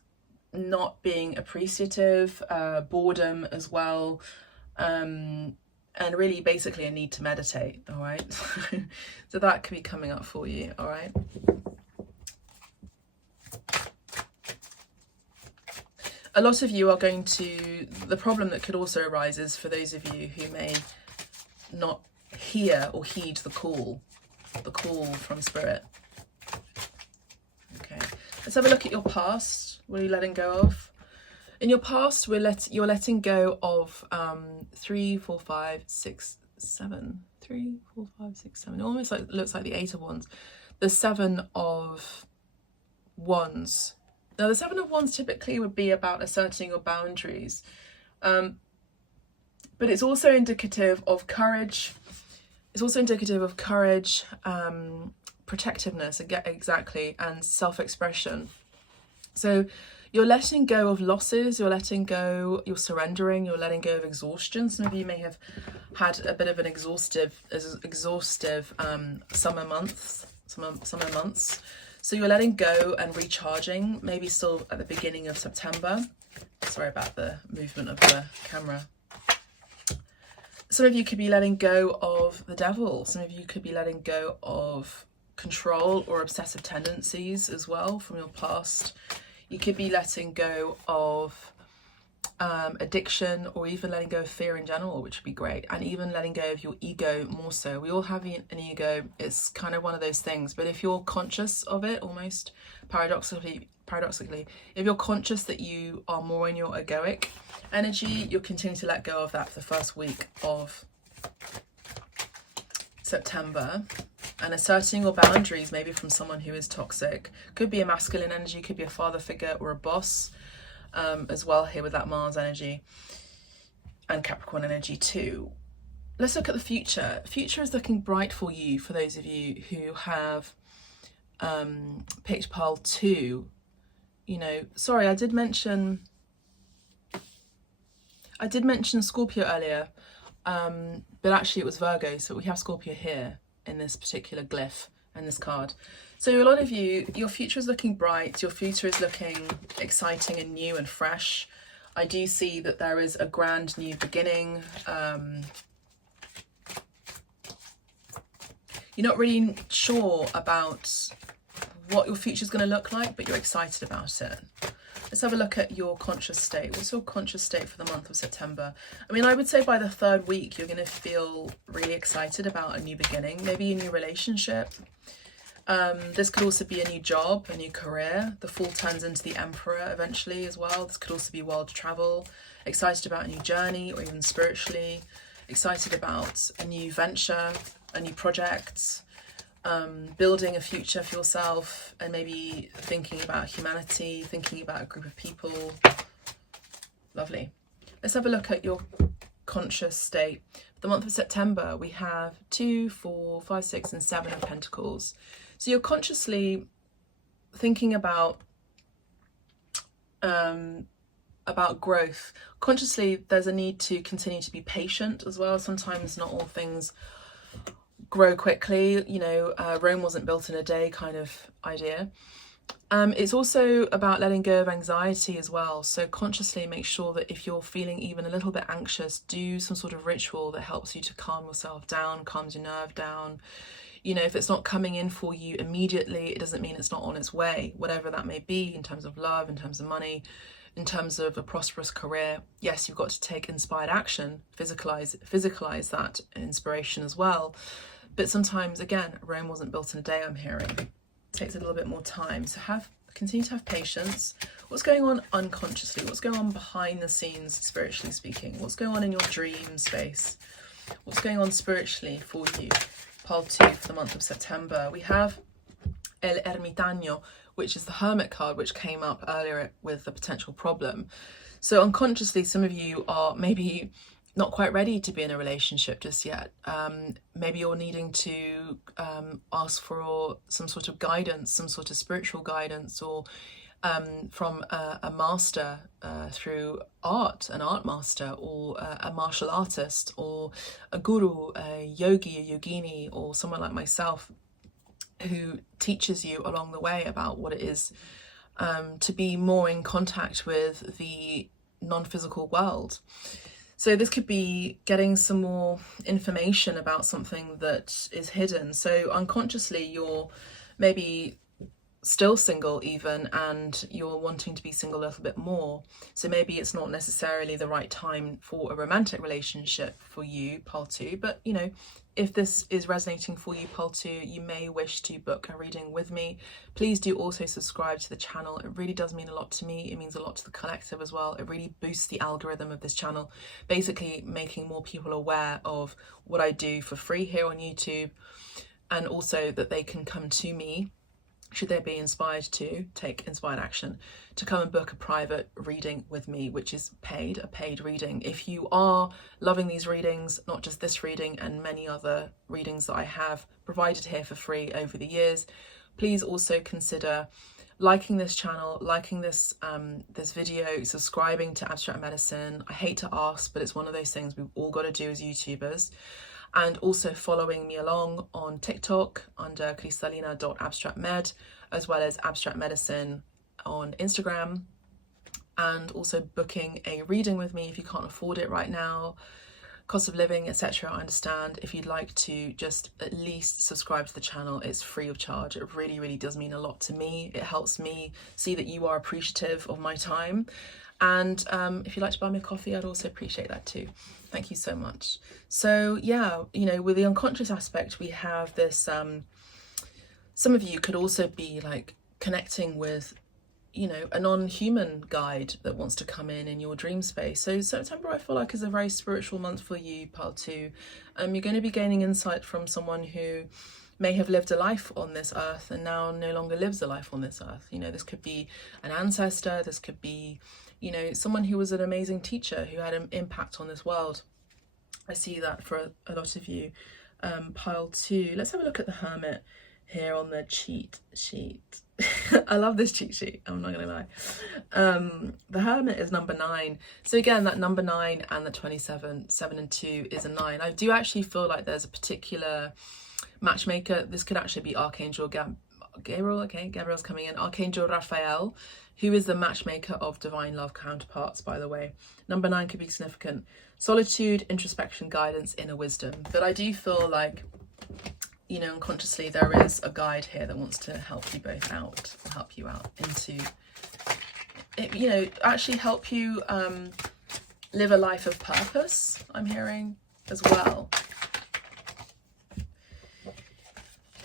not being appreciative, boredom as well, and really basically a need to meditate. All right, so that could be coming up for you. All right, a lot of you are going to, the problem that could also arise is for those of you who may not hear or heed the call from spirit. Okay, let's have a look at your past. What are you letting go of? In your past, you're letting go of 3, 4, 5, 6, 7. 3, 4, 5, 6, 7. It almost looks like the 8 of Wands. The 7 of Wands. Now, the 7 of Wands typically would be about asserting your boundaries, but it's also indicative of courage. It's also indicative of courage, protectiveness, exactly, and self-expression. So you're letting go of losses, you're letting go, you're surrendering, you're letting go of exhaustion. Some of you may have had a bit of an exhaustive summer months. So you're letting go and recharging, maybe still at the beginning of September. Sorry about the movement of the camera. Some of you could be letting go of the devil. Some of you could be letting go of control or obsessive tendencies as well from your past. You could be letting go of addiction, or even letting go of fear in general, which would be great, and even letting go of your ego more so. We all have an ego. It's kind of one of those things, but if you're conscious of it, almost paradoxically, if you're conscious that you are more in your egoic energy, you'll continue to let go of that for the first week of September, and asserting your boundaries, maybe from someone who is toxic. Could be a masculine energy, could be a father figure or a boss as well here with that Mars energy and Capricorn energy too. Let's look at the future. Future is looking bright for you, for those of you who have picked pile 2. You know, sorry, I did mention Scorpio earlier, but actually it was Virgo, so we have Scorpio here in this particular glyph and this card. So a lot of you, your future is looking bright, your future is looking exciting and new and fresh. I do see that there is a grand new beginning. You're not really sure about what your future is going to look like, but you're excited about it. Let's have a look at your conscious state. What's your conscious state for the month of September? I mean, I would say by the 3rd week, you're going to feel really excited about a new beginning, maybe a new relationship. This could also be a new job, a new career. The Fool turns into the Emperor eventually as well. This could also be world travel, excited about a new journey, or even spiritually, excited about a new venture, a new project, building a future for yourself, and maybe thinking about humanity, thinking about a group of people. Lovely. Let's have a look at your conscious state. For the month of September, we have 2, 4, 5, 6, and 7 of Pentacles. So you're consciously thinking about growth. Consciously, there's a need to continue to be patient as well. Sometimes not all things grow quickly, you know, Rome wasn't built in a day kind of idea. It's also about letting go of anxiety as well. So consciously make sure that if you're feeling even a little bit anxious, do some sort of ritual that helps you to calm yourself down, calms your nerve down. You know, if it's not coming in for you immediately, it doesn't mean it's not on its way, whatever that may be, in terms of love, in terms of money, in terms of a prosperous career. Yes, you've got to take inspired action, physicalize that inspiration as well. But sometimes, again, Rome wasn't built in a day, I'm hearing. It takes a little bit more time. So continue to have patience. What's going on unconsciously? What's going on behind the scenes, spiritually speaking? What's going on in your dream space? What's going on spiritually for you? Pile 2 for the month of September. We have El Ermitaño, which is the Hermit card, which came up earlier with the potential problem. So unconsciously, some of you are maybe not quite ready to be in a relationship just yet. Maybe you're needing to ask for some sort of guidance, some sort of spiritual guidance, or from a master through art, an art master, or a martial artist, or a guru, a yogi, a yogini, or someone like myself who teaches you along the way about what it is to be more in contact with the non-physical world. So this could be getting some more information about something that is hidden. So unconsciously, you're maybe still single even, and you're wanting to be single a little bit more. So maybe it's not necessarily the right time for a romantic relationship for you, pile 2, but you know, if this is resonating for you, pile 2, you may wish to book a reading with me. Please do also subscribe to the channel. It really does mean a lot to me. It means a lot to the collective as well. It really boosts the algorithm of this channel, basically making more people aware of what I do for free here on YouTube, and also that they can come to me should they be inspired to take inspired action, to come and book a private reading with me, which is a paid reading. If you are loving these readings, not just this reading and many other readings that I have provided here for free over the years, please also consider liking this channel, liking this this video, subscribing to Abstract Medicine. I hate to ask, but it's one of those things we've all got to do as YouTubers. And also following me along on TikTok under cristallina.abstractmed, as well as Abstract Medicine on Instagram, and also booking a reading with me if you can't afford it right now, cost of living, etc. I understand. If you'd like to just at least subscribe to the channel, it's free of charge. It really, really does mean a lot to me. It helps me see that you are appreciative of my time. And if you'd like to buy me a coffee, I'd also appreciate that too. Thank you so much. So yeah, you know, with the unconscious aspect, we have this, some of you could also be like connecting with, you know, a non-human guide that wants to come in your dream space. So September, I feel like, is a very spiritual month for you, pile 2. You're going to be gaining insight from someone who may have lived a life on this earth and now no longer lives a life on this earth. You know, this could be an ancestor, this could be, you know, someone who was an amazing teacher who had an impact on this world. I see that for a lot of you. Pile 2. Let's have a look at the Hermit here on the cheat sheet. I love this cheat sheet, I'm not gonna lie. The Hermit is number 9. So again, that number 9 and the 27, 7 and 2 is a 9. I do actually feel like there's a particular matchmaker. This could actually be Archangel Gabriel. Okay, Gabriel's coming in. Archangel Raphael, who is the matchmaker of divine love counterparts, by the way. Number 9 could be significant. Solitude, introspection, guidance, inner wisdom. But I do feel like, you know, unconsciously there is a guide here that wants to help you both out, or help you out you know, actually help you live a life of purpose, I'm hearing as well.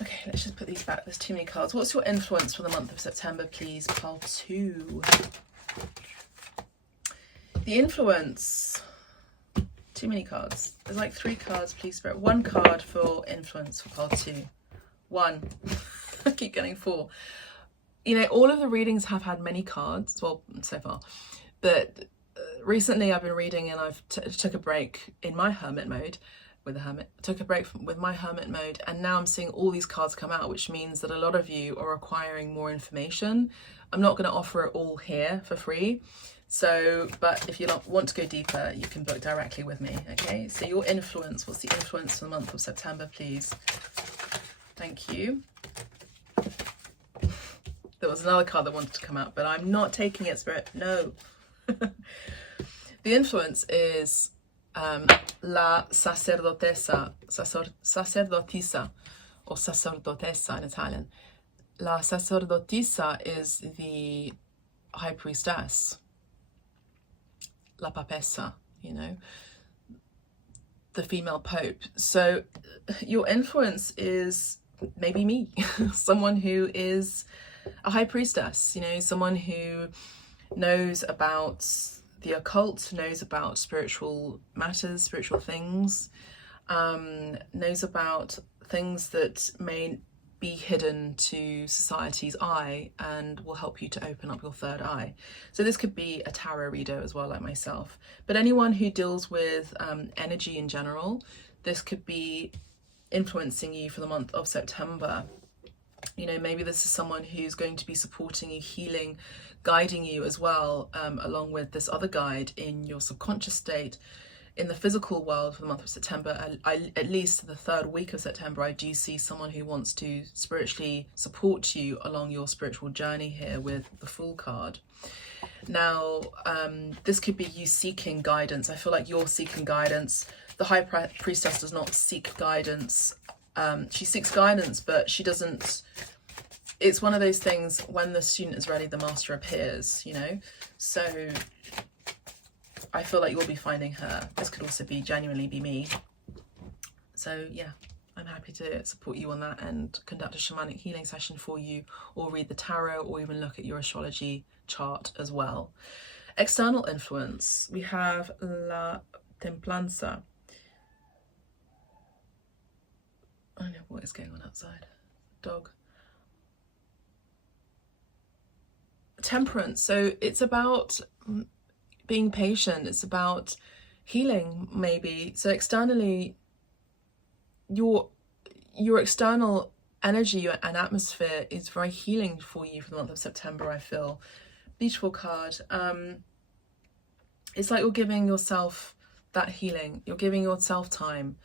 Okay, let's just put these back. There's too many cards. What's your influence for the month of September, please? Pile 2. The influence. Too many cards. There's like 3 cards, please, Spirit. 1 card for influence for pile 2. 1. I keep getting 4. You know, all of the readings have had many cards, well, so far. But recently I've been reading and I've took a break in my hermit mode. Took a break with my hermit mode, and now I'm seeing all these cards come out, which means that a lot of you are acquiring more information. I'm not going to offer it all here for free, so, but if you want to go deeper, you can book directly with me. Okay, so your influence, what's the influence for the month of September, please? Thank you. There was another card that wanted to come out, but I'm not taking it, Spirit. No. The influence is la sacerdotessa, sacerdotisa, or sacerdotessa in Italian. La sacerdotisa is the high priestess, la papessa, you know, the female pope. So your influence is maybe me, someone who is a high priestess, you know, someone who knows about the occult, knows about spiritual matters, spiritual things, knows about things that may be hidden to society's eye and will help you to open up your third eye. So this could be a tarot reader as well, like myself. But anyone who deals with energy in general, this could be influencing you for the month of September. You know, maybe this is someone who's going to be supporting you, healing, guiding you as well, along with this other guide in your subconscious state. In the physical world for the month of September, at least the 3rd week of September, I do see someone who wants to spiritually support you along your spiritual journey here with the Fool card. Now, this could be you seeking guidance. I feel like you're seeking guidance. The High Priestess does not seek guidance. She seeks guidance, but she doesn't. It's one of those things, when the student is ready, the master appears, you know. So I feel like you'll be finding her. This could also be genuinely be me. So yeah, I'm happy to support you on that and conduct a shamanic healing session for you, or read the tarot, or even look at your astrology chart as well. External influence, we have La Templanza. I don't know what is going on outside. Dog. Temperance. So it's about being patient. It's about healing, maybe. So externally, your external energy and atmosphere is very healing for you for the month of September, I feel. Beautiful card. It's like you're giving yourself that healing. You're giving yourself time.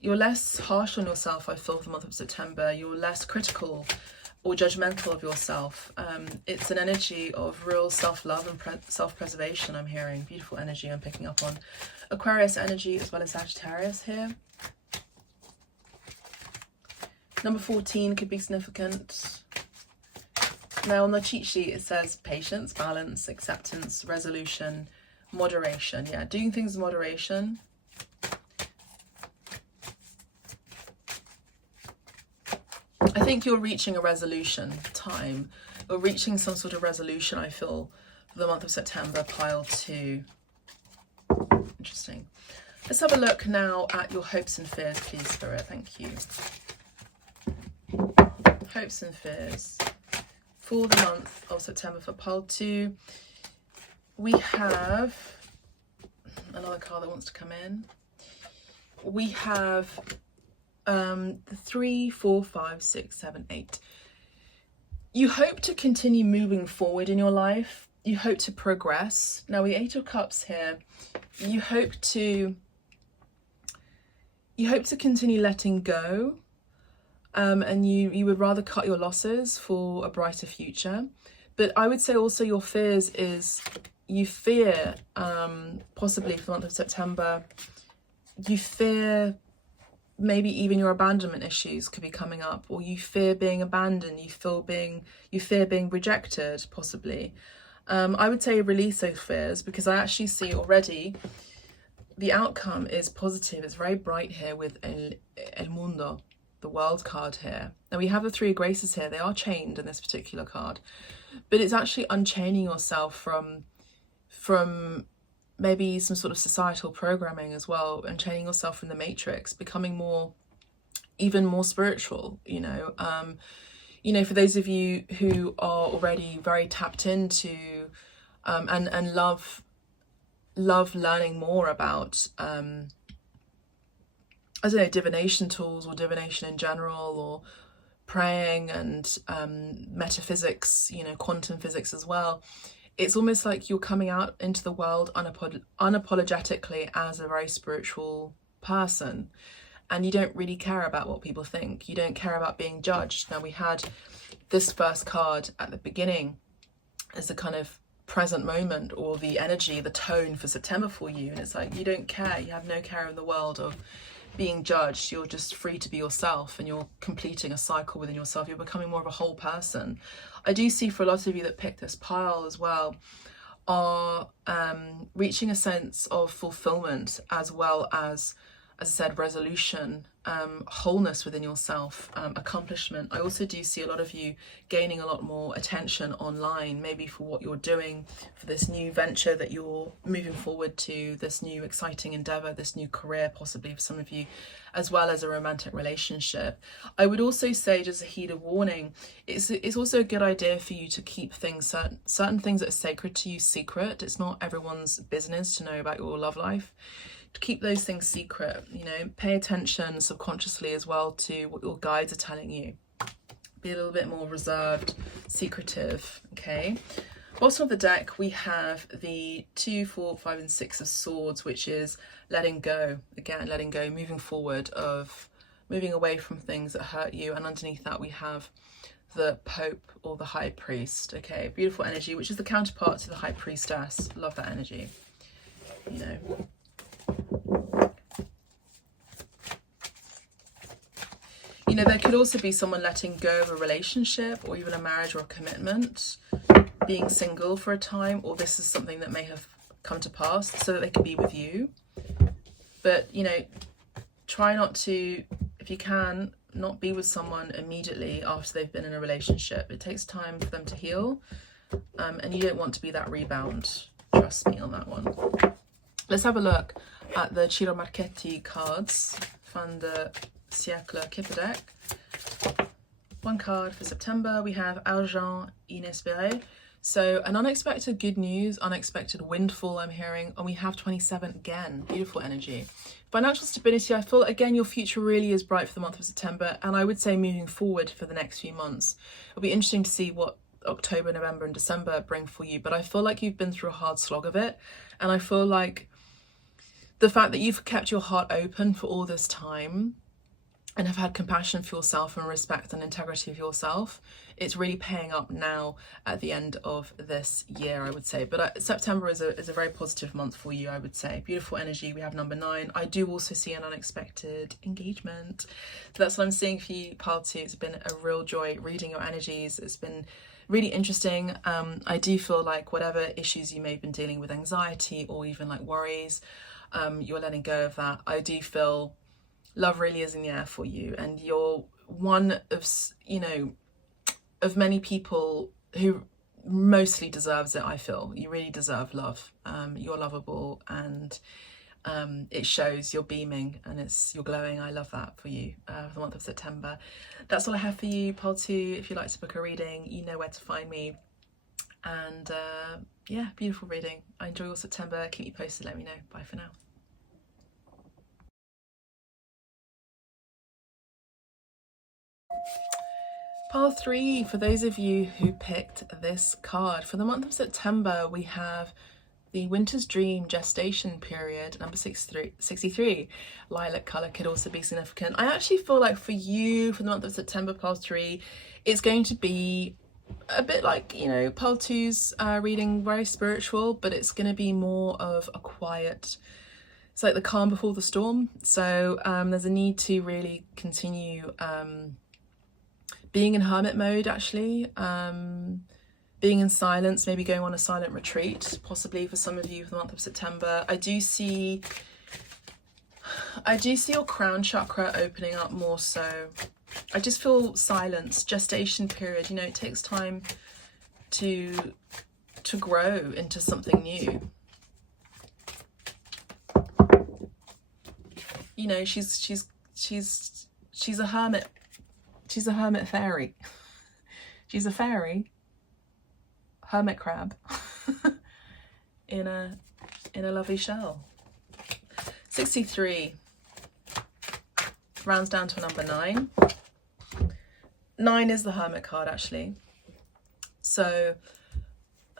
You're less harsh on yourself, I feel, for the month of September. You're less critical or judgmental of yourself. It's an energy of real self-love and self-preservation, I'm hearing. Beautiful energy I'm picking up on. Aquarius energy as well as Sagittarius here. Number 14 could be significant. Now on the cheat sheet it says patience, balance, acceptance, resolution, moderation. Yeah, doing things in moderation. I think you're reaching a resolution time. You're reaching some sort of resolution, I feel, for the month of September, pile 2. Interesting. Let's have a look now at your hopes and fears, please, Spirit. Thank you. Hopes and fears for the month of September for pile 2. We have another card that wants to come in. We have the 3, 4, 5, 6, 7, 8. You hope to continue moving forward in your life. You hope to progress. Now, the 8 of Cups here, you hope to continue letting go, and you would rather cut your losses for a brighter future. But I would say also your fears is you fear, possibly for the month of September, you fear maybe even your abandonment issues could be coming up, or you fear being abandoned, you fear being rejected, possibly. I would say release those fears, because I actually see already the outcome is positive. It's very bright here with El Mundo, the world card here. Now we have the Three of Graces here. They are chained in this particular card, but it's actually unchaining yourself from maybe some sort of societal programming as well, and chaining yourself from the matrix, becoming even more spiritual, you know. For those of you who are already very tapped into and love learning more about I don't know, divination tools or divination in general, or praying and metaphysics, you know, quantum physics as well. It's almost like you're coming out into the world unapologetically as a very spiritual person, and you don't really care about what people think. You don't care about being judged. Now we had this first card at the beginning as the kind of present moment, or the energy, the tone for September for you, and it's like you don't care. You have no care in the world of being judged. You're just free to be yourself, and you're completing a cycle within yourself. You're becoming more of a whole person. I do see for a lot of you that pick this pile as well are reaching a sense of fulfillment, as well as I said, resolution, wholeness within yourself, accomplishment. I also do see a lot of you gaining a lot more attention online, maybe for what you're doing, for this new venture that you're moving forward to, this new exciting endeavor, this new career, possibly for some of you, as well as a romantic relationship. I would also say, just a heed of warning, it's also a good idea for you to keep things, certain things that are sacred to you, secret. It's not everyone's business to know about your love life. To keep those things secret, you know, pay attention subconsciously as well to what your guides are telling you. Be a little bit more reserved, secretive, okay? Bottom of the deck, we have the 2, 4, 5 and 6 of swords, which is letting go. Again, letting go, moving forward, of moving away from things that hurt you. And underneath that, we have the Pope or the High Priest, okay? Beautiful energy, which is the counterpart to the High Priestess. Love that energy, you know. You know, there could also be someone letting go of a relationship, or even a marriage or a commitment, being single for a time, or this is something that may have come to pass so that they can be with you. But, you know, try not to, if you can, not be with someone immediately after they've been in a relationship. It takes time for them to heal, and you don't want to be that rebound. Trust me on that one. Let's have a look at the Ciro Marchetti cards, Fin de Siècle Kipper deck. One card for September, we have Argent Inespéré. So an unexpected good news, unexpected windfall I'm hearing, and we have 27 again. Beautiful energy. Financial stability, I feel again your future really is bright for the month of September, and I would say moving forward for the next few months. It'll be interesting to see what October, November and December bring for you, but I feel like you've been through a hard slog of it, and I feel like the fact that you've kept your heart open for all this time and have had compassion for yourself and respect and integrity of yourself, it's really paying up now at the end of this year, I would say. But September is a very positive month for you, I would say. Beautiful energy. We have number 9. I do also see an unexpected engagement. So that's what I'm seeing for you, pile 2. It's been a real joy reading your energies. It's been really interesting. I do feel like whatever issues you may have been dealing with, anxiety or even like worries, you're letting go of that. I do feel love really is in the air for you, and you're one of, you know, of many people who mostly deserves it. I feel you really deserve love. You're lovable, and it shows. You're beaming and you're glowing. I love that for you for the month of September. That's all I have for you, pile 2. If you'd like to book a reading, you know where to find me. And yeah, beautiful reading. I enjoy your September. Keep me posted, let me know. Bye for now. Pile 3, for those of you who picked this card, for the month of September, we have the Winter's Dream gestation period, number 63. Lilac colour could also be significant. I actually feel like for you, for the month of September, pile 3, it's going to be a bit like, you know, pile 2's reading, very spiritual, but it's going to be more of a quiet, it's like the calm before the storm. So there's a need to really continue being in hermit mode, actually, being being in silence, maybe going on a silent retreat, possibly for some of you for the month of September. I do see your crown chakra opening up more so. I just feel silence, gestation period. You know, it takes time to grow into something new. You know, she's a hermit. She's a hermit fairy. She's a fairy, hermit crab, in a lovely shell. 63 rounds down to a number 9. 9 is the hermit card, actually. So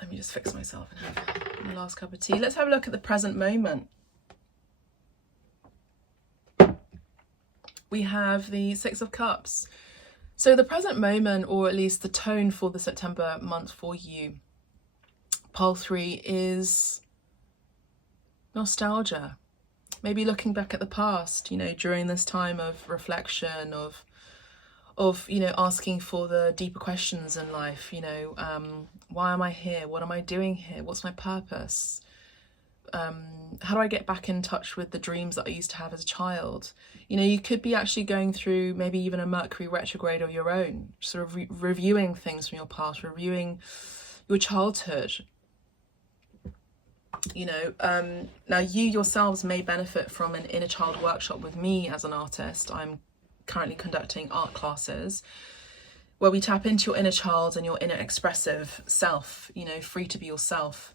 let me just fix myself and have my last cup of tea. Let's have a look at the present moment. We have the 6 of Cups. So the present moment, or at least the tone for the September month for you, pile 3, is nostalgia. Maybe looking back at the past, you know, during this time of reflection, of you know, asking for the deeper questions in life. You know, why am I here? What am I doing here? What's my purpose? How do I get back in touch with the dreams that I used to have as a child? You know, you could be actually going through maybe even a Mercury retrograde of your own, sort of reviewing things from your past, reviewing your childhood. You know, now you yourselves may benefit from an inner child workshop with me as an artist. I'm currently conducting art classes where we tap into your inner child and your inner expressive self, you know, free to be yourself.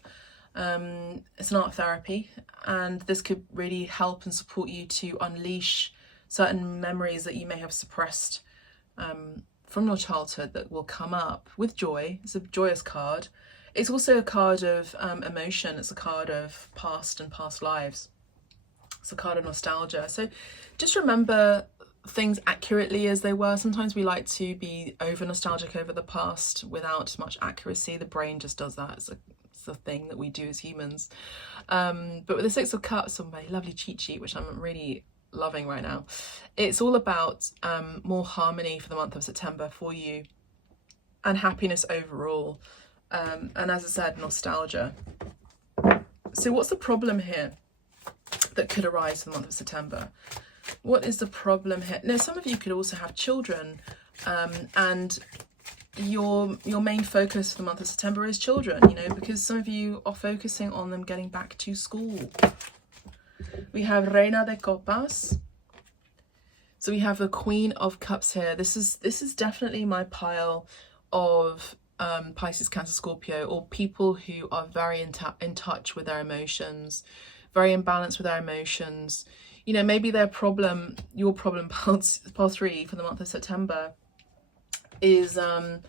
It's an art therapy, and this could really help and support you to unleash certain memories that you may have suppressed from your childhood that will come up with joy. It's a joyous card. It's also a card of emotion. It's a card of past and past lives. It's a card of nostalgia. So just remember things accurately as they were. Sometimes we like to be over nostalgic over the past without much accuracy. The brain just does that. It's a thing that we do as humans. But with the 6 of Cups on my lovely cheat sheet, which I'm really loving right now, it's all about more harmony for the month of September for you, and happiness overall. And as I said, nostalgia. So what's the problem here that could arise for the month of September? What is the problem here? Now, some of you could also have children, and your main focus for the month of September is children, you know, because some of you are focusing on them getting back to school. We have Reina de Copas. So we have the Queen of Cups here. This is definitely my pile of Pisces, Cancer, Scorpio, or people who are very in touch with their emotions, very in balance with their emotions. You know, maybe your problem, pile 3 for the month of September is you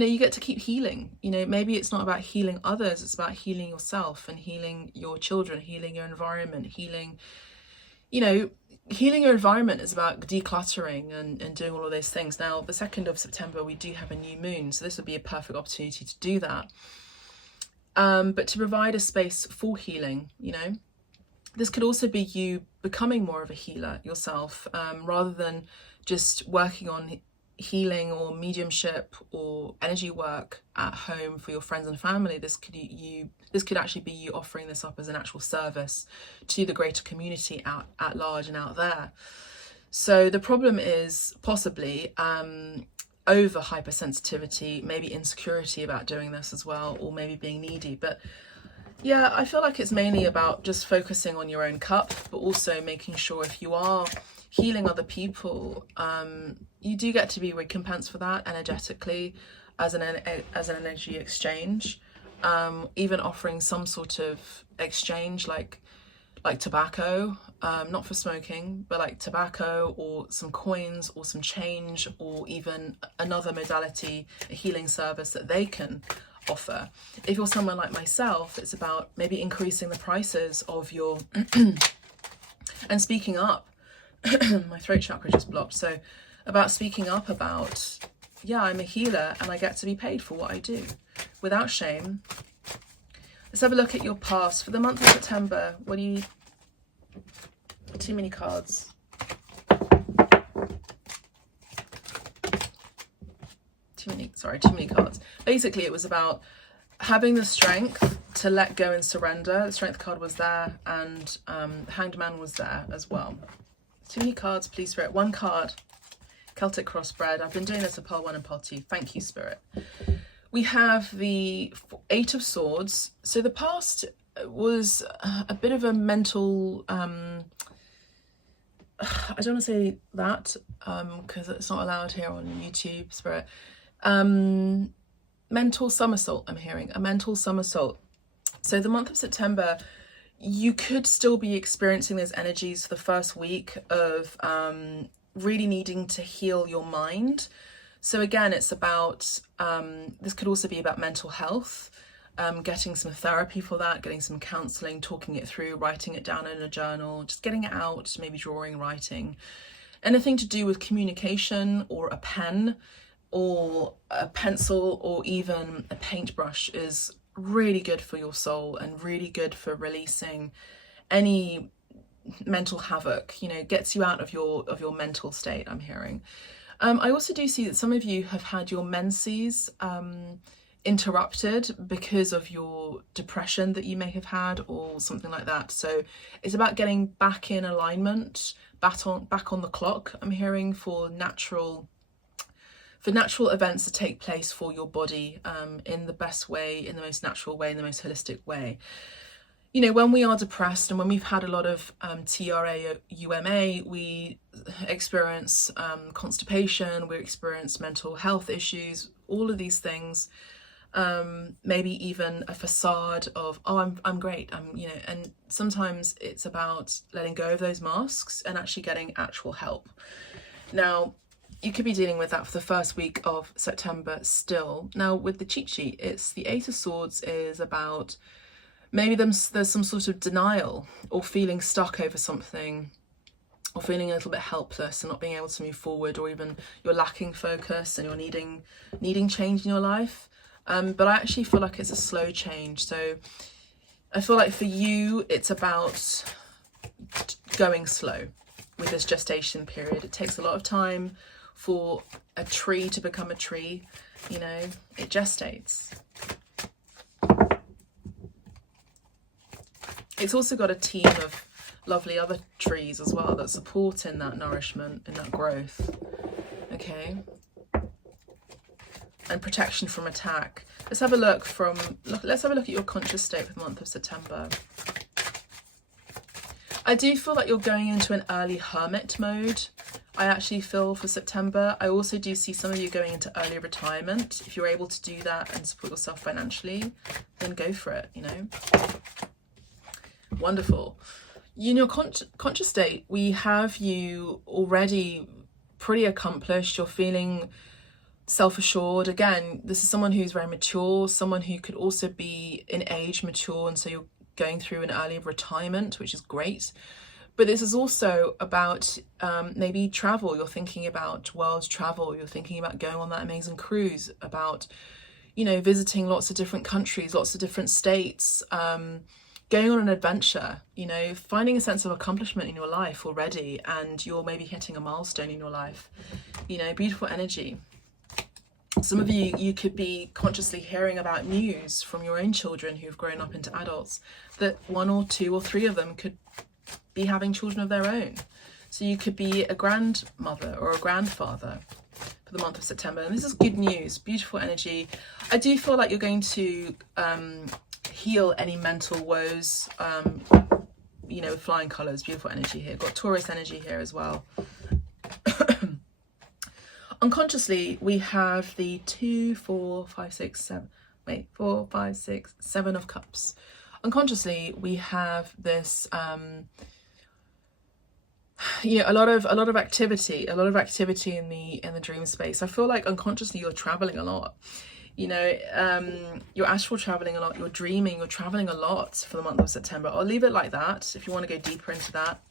know, you get to keep healing. You know, maybe it's not about healing others, it's about healing yourself and healing your children, healing your environment, healing, you know, healing your environment is about decluttering and doing all of those things. Now, the 2nd of September, we do have a new moon, so this would be a perfect opportunity to do that. But to provide a space for healing, you know, this could also be you becoming more of a healer yourself, rather than just working on healing or mediumship or energy work at home for your friends and family. This could actually be you offering this up as an actual service to the greater community at large and out there. So the problem is possibly over hypersensitivity, maybe insecurity about doing this as well, or maybe being needy. But yeah, I feel like it's mainly about just focusing on your own cup, but also making sure if you are healing other people, you do get to be recompensed for that energetically as an energy exchange. Even offering some sort of exchange like tobacco, not for smoking, but like tobacco or some coins or some change, or even another modality, a healing service that they can offer. If you're someone like myself, it's about maybe increasing the prices of your and speaking up. My throat chakra just blocked. So about speaking up about, yeah, I'm a healer and I get to be paid for what I do without shame. Let's have a look at your past for the month of September. What do you, too many cards. too many cards. Basically, it was about having the strength to let go and surrender. The strength card was there, and Hanged Man was there as well. Too many cards, please, Spirit. One card. Celtic Crossbred. I've been doing this for pile 1 and pile 2. Thank you, Spirit. We have the 8 of Swords. So the past was a bit of a mental... I don't want to say that because it's not allowed here on YouTube, Spirit. Mental somersault, I'm hearing. A mental somersault. So the month of September, you could still be experiencing those energies for the first week of really needing to heal your mind. So again, it's about, this could also be about mental health, getting some therapy for that, getting some counselling, talking it through, writing it down in a journal, just getting it out, maybe drawing, writing. Anything to do with communication or a pen or a pencil or even a paintbrush is really good for your soul and really good for releasing any mental havoc, you know, gets you out of your mental state, I'm hearing. I also do see that some of you have had your menses interrupted because of your depression that you may have had or something like that. So it's about getting back in alignment, back on the clock, I'm hearing, for natural events to take place for your body in the best way, in the most natural way, in the most holistic way. You know, when we are depressed and when we've had a lot of TRAUMA, we experience constipation, we experience mental health issues, all of these things, maybe even a facade of, oh, I'm great, you know, and sometimes it's about letting go of those masks and actually getting actual help. Now, you could be dealing with that for the first week of September still. Now, with the cheat sheet, it's the 8 of Swords is about maybe there's some sort of denial or feeling stuck over something or feeling a little bit helpless and not being able to move forward, or even you're lacking focus and you're needing change in your life. But I actually feel like it's a slow change. So I feel like for you, it's about going slow with this gestation period. It takes a lot of time for a tree to become a tree, you know, it gestates. It's also got a team of lovely other trees as well that support in that nourishment, in that growth, okay? And protection from attack. Let's have a look at your conscious state for the month of September. I do feel like you're going into an early hermit mode. I actually feel for September. I also do see some of you going into early retirement. If you're able to do that and support yourself financially, then go for it, you know. Wonderful. In your conscious state, we have you already pretty accomplished. You're feeling self-assured. Again, this is someone who's very mature, someone who could also be in age mature, and so you're going through an early retirement, which is great. But this is also about maybe travel. You're thinking about world travel. You're thinking about going on that amazing cruise, about, you know, visiting lots of different countries, lots of different states, going on an adventure, you know, finding a sense of accomplishment in your life already, and you're maybe hitting a milestone in your life, you know, beautiful energy. Some of you could be consciously hearing about news from your own children who've grown up into adults, that 1 or 2 or 3 of them could be having children of their own. So you could be a grandmother or a grandfather for the month of September. And this is good news, beautiful energy. I do feel like you're going to heal any mental woes, you know, with flying colours, beautiful energy here. Got Taurus energy here as well. Unconsciously, we have the 2, 4, 5, 6, 7. Wait, 4, 5, 6, 7 of Cups. Unconsciously, we have this, you know, a lot of activity in the dream space. I feel like unconsciously you're traveling a lot. You know, you're astral traveling a lot. You're dreaming. You're traveling a lot for the month of September. I'll leave it like that. If you want to go deeper into that,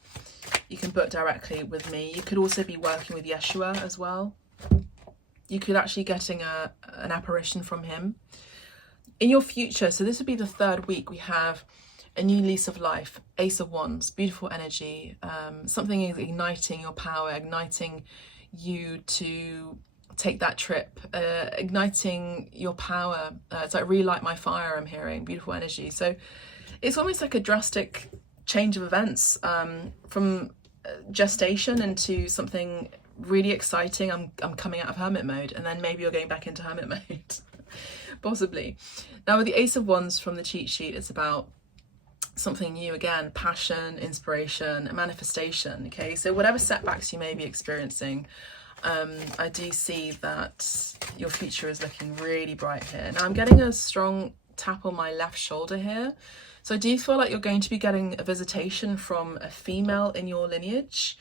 you can book directly with me. You could also be working with Yeshua as well. You could actually getting an apparition from him in your future. So this would be the 3rd week. We have a new lease of life, Ace of Wands, beautiful energy. Something is igniting your power, igniting you to take that trip, igniting your power. It's like relight my fire, I'm hearing, beautiful energy. So it's almost like a drastic change of events, from gestation into something really exciting. I'm coming out of hermit mode, and then maybe you're going back into hermit mode. Possibly. Now with the Ace of Wands from the cheat sheet, it's about something new again, passion, inspiration, manifestation. Okay, so whatever setbacks you may be experiencing, I do see that your future is looking really bright here. Now I'm getting a strong tap on my left shoulder here. So I do feel like you're going to be getting a visitation from a female in your lineage.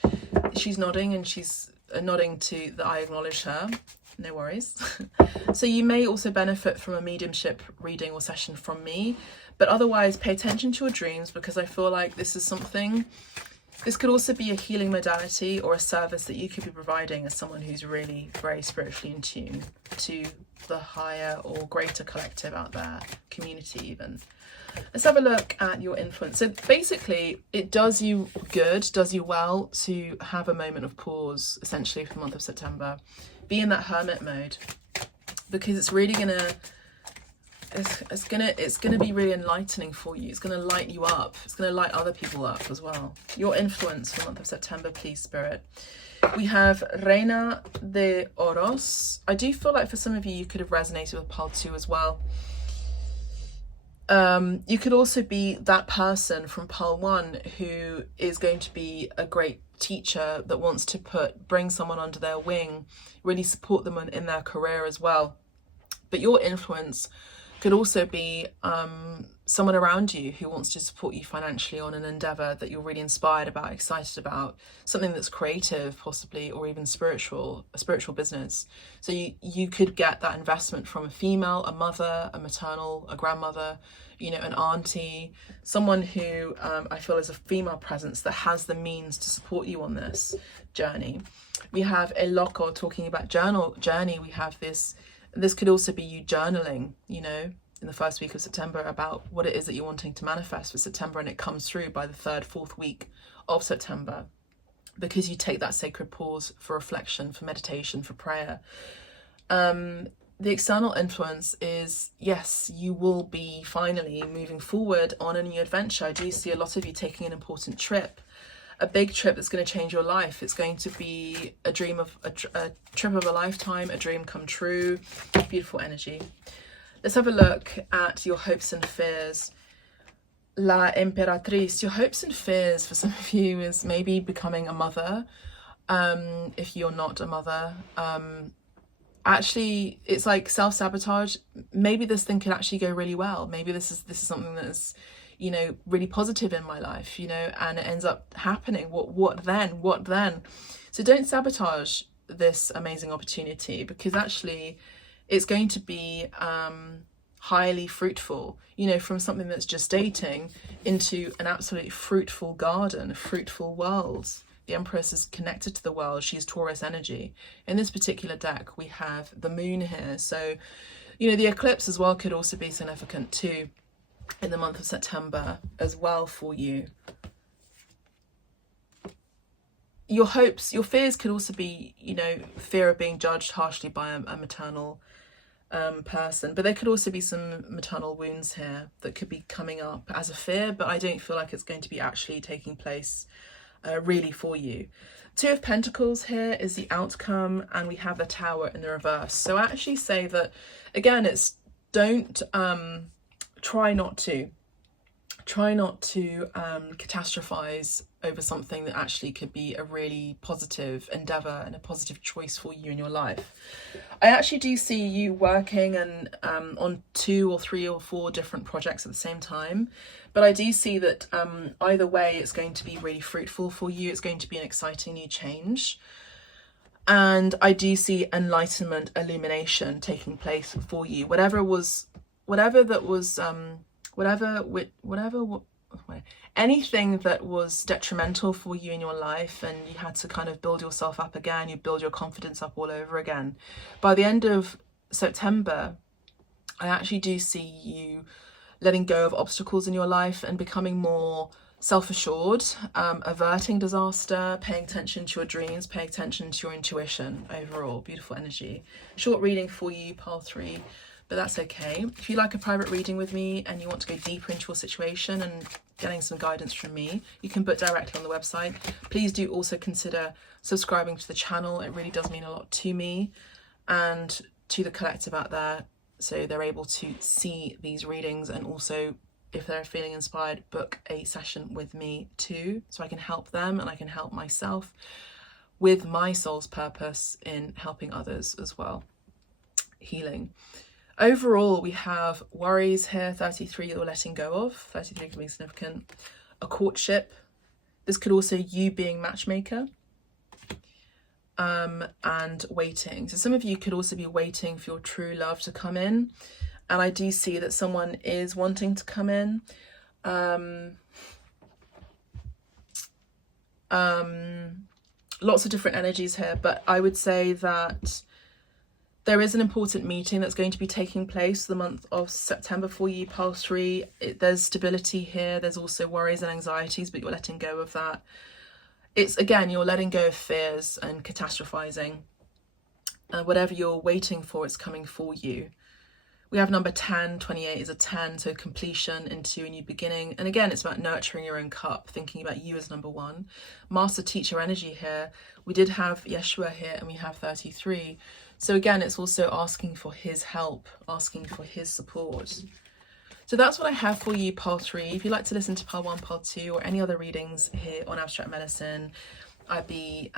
She's nodding, and she's nodding to that I acknowledge her. No worries. So you may also benefit from a mediumship reading or session from me, but otherwise pay attention to your dreams, because I feel like this is something, this could also be a healing modality or a service that you could be providing as someone who's really very spiritually in tune to the higher or greater collective out there, community even. Let's have a look at your influence. So basically it does you good, does you well to have a moment of pause essentially for the month of September. Be in that hermit mode, because it's really gonna it's gonna be really enlightening for you. It's gonna light you up. It's gonna light other people up as well. Your influence for the month of September, please, Spirit. We have Reina de Oros. I do feel like for some of you, you could have resonated with Pile 2 as well. You could also be that person from Pile 1 who is going to be a great teacher that wants to bring someone under their wing, really support them in their career as well. But your influence could also be someone around you who wants to support you financially on an endeavor that you're really inspired about, excited about, something that's creative possibly, or even a spiritual business. So you could get that investment from a female, a mother, a maternal, a grandmother, you know, an auntie, someone who I feel is a female presence that has the means to support you on this journey. We have a loco talking about journey. We have this could also be you journaling, you know, in the first week of September about what it is that you're wanting to manifest for September, and it comes through by the 3rd, 4th week of September, because you take that sacred pause for reflection, for meditation, for prayer. The external influence is, yes, you will be finally moving forward on a new adventure. I do see a lot of you taking an important trip, a big trip that's going to change your life. It's going to be a trip of a lifetime, a dream come true. Beautiful energy. Let's have a look at your hopes and fears. La Imperatrice. Your hopes and fears for some of you is maybe becoming a mother. If you're not a mother, actually it's like self-sabotage. Maybe this thing could actually go really well. Maybe this is something that is, you know, really positive in my life, you know, and it ends up happening. What then? So don't sabotage this amazing opportunity, because actually it's going to be highly fruitful, you know, from something that's just dating into an absolutely fruitful garden, a fruitful world. The Empress is connected to the world. She's Taurus energy. In this particular deck, we have the moon here. So, you know, the eclipse as well could also be significant too in the month of September as well for you. Your hopes, your fears could also be, you know, fear of being judged harshly by a maternal person, but there could also be some maternal wounds here that could be coming up as a fear, but I don't feel like it's going to be actually taking place really for you. Two of Pentacles here is the outcome, and we have the Tower in the reverse. So I actually say that, again, it's don't try not to catastrophize over something that actually could be a really positive endeavor and a positive choice for you in your life. I actually do see you working and on 2 or 3 or 4 different projects at the same time, but I do see that either way it's going to be really fruitful for you. It's going to be an exciting new change, and I do see enlightenment, illumination taking place for you. Anything that was detrimental for you in your life, and you had to kind of build yourself up again, you build your confidence up all over again. By the end of September, I actually do see you letting go of obstacles in your life and becoming more self-assured, averting disaster, paying attention to your dreams, paying attention to your intuition overall. Beautiful energy. Short reading for you, pile 3, but that's okay. If you like a private reading with me and you want to go deeper into your situation and getting some guidance from me, you can book directly on the website. Please do also consider subscribing to the channel. It really does mean a lot to me and to the collective out there, so they're able to see these readings, and also if they're feeling inspired, book a session with me too, so I can help them and I can help myself with my soul's purpose in helping others as well. Healing. Overall, we have worries here, 33 you're letting go of. 33 can be significant. A courtship. This could also you being matchmaker. And waiting. So some of you could also be waiting for your true love to come in. And I do see that someone is wanting to come in. Lots of different energies here, but I would say that there is an important meeting that's going to be taking place the month of September for you, pile 3. There's stability here. There's also worries and anxieties, but you're letting go of that. It's, again, you're letting go of fears and catastrophizing. Whatever you're waiting for is coming for you. We have number 10, 28 is a 10, so completion into a new beginning. And again, it's about nurturing your own cup, thinking about you as number 1. Master teacher energy here. We did have Yeshua here and we have 33. So again, it's also asking for his help, asking for his support. So that's what I have for you, pile 3. If you'd like to listen to pile 1, pile 2, or any other readings here on Abstract Medicine, I'd be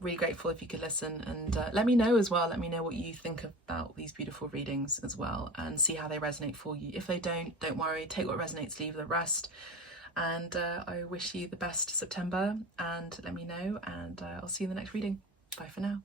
really grateful if you could listen, and let me know as well. Let me know what you think about these beautiful readings as well, and see how they resonate for you. If they don't worry. Take what resonates, leave the rest. And I wish you the best September, and let me know, and I'll see you in the next reading. Bye for now.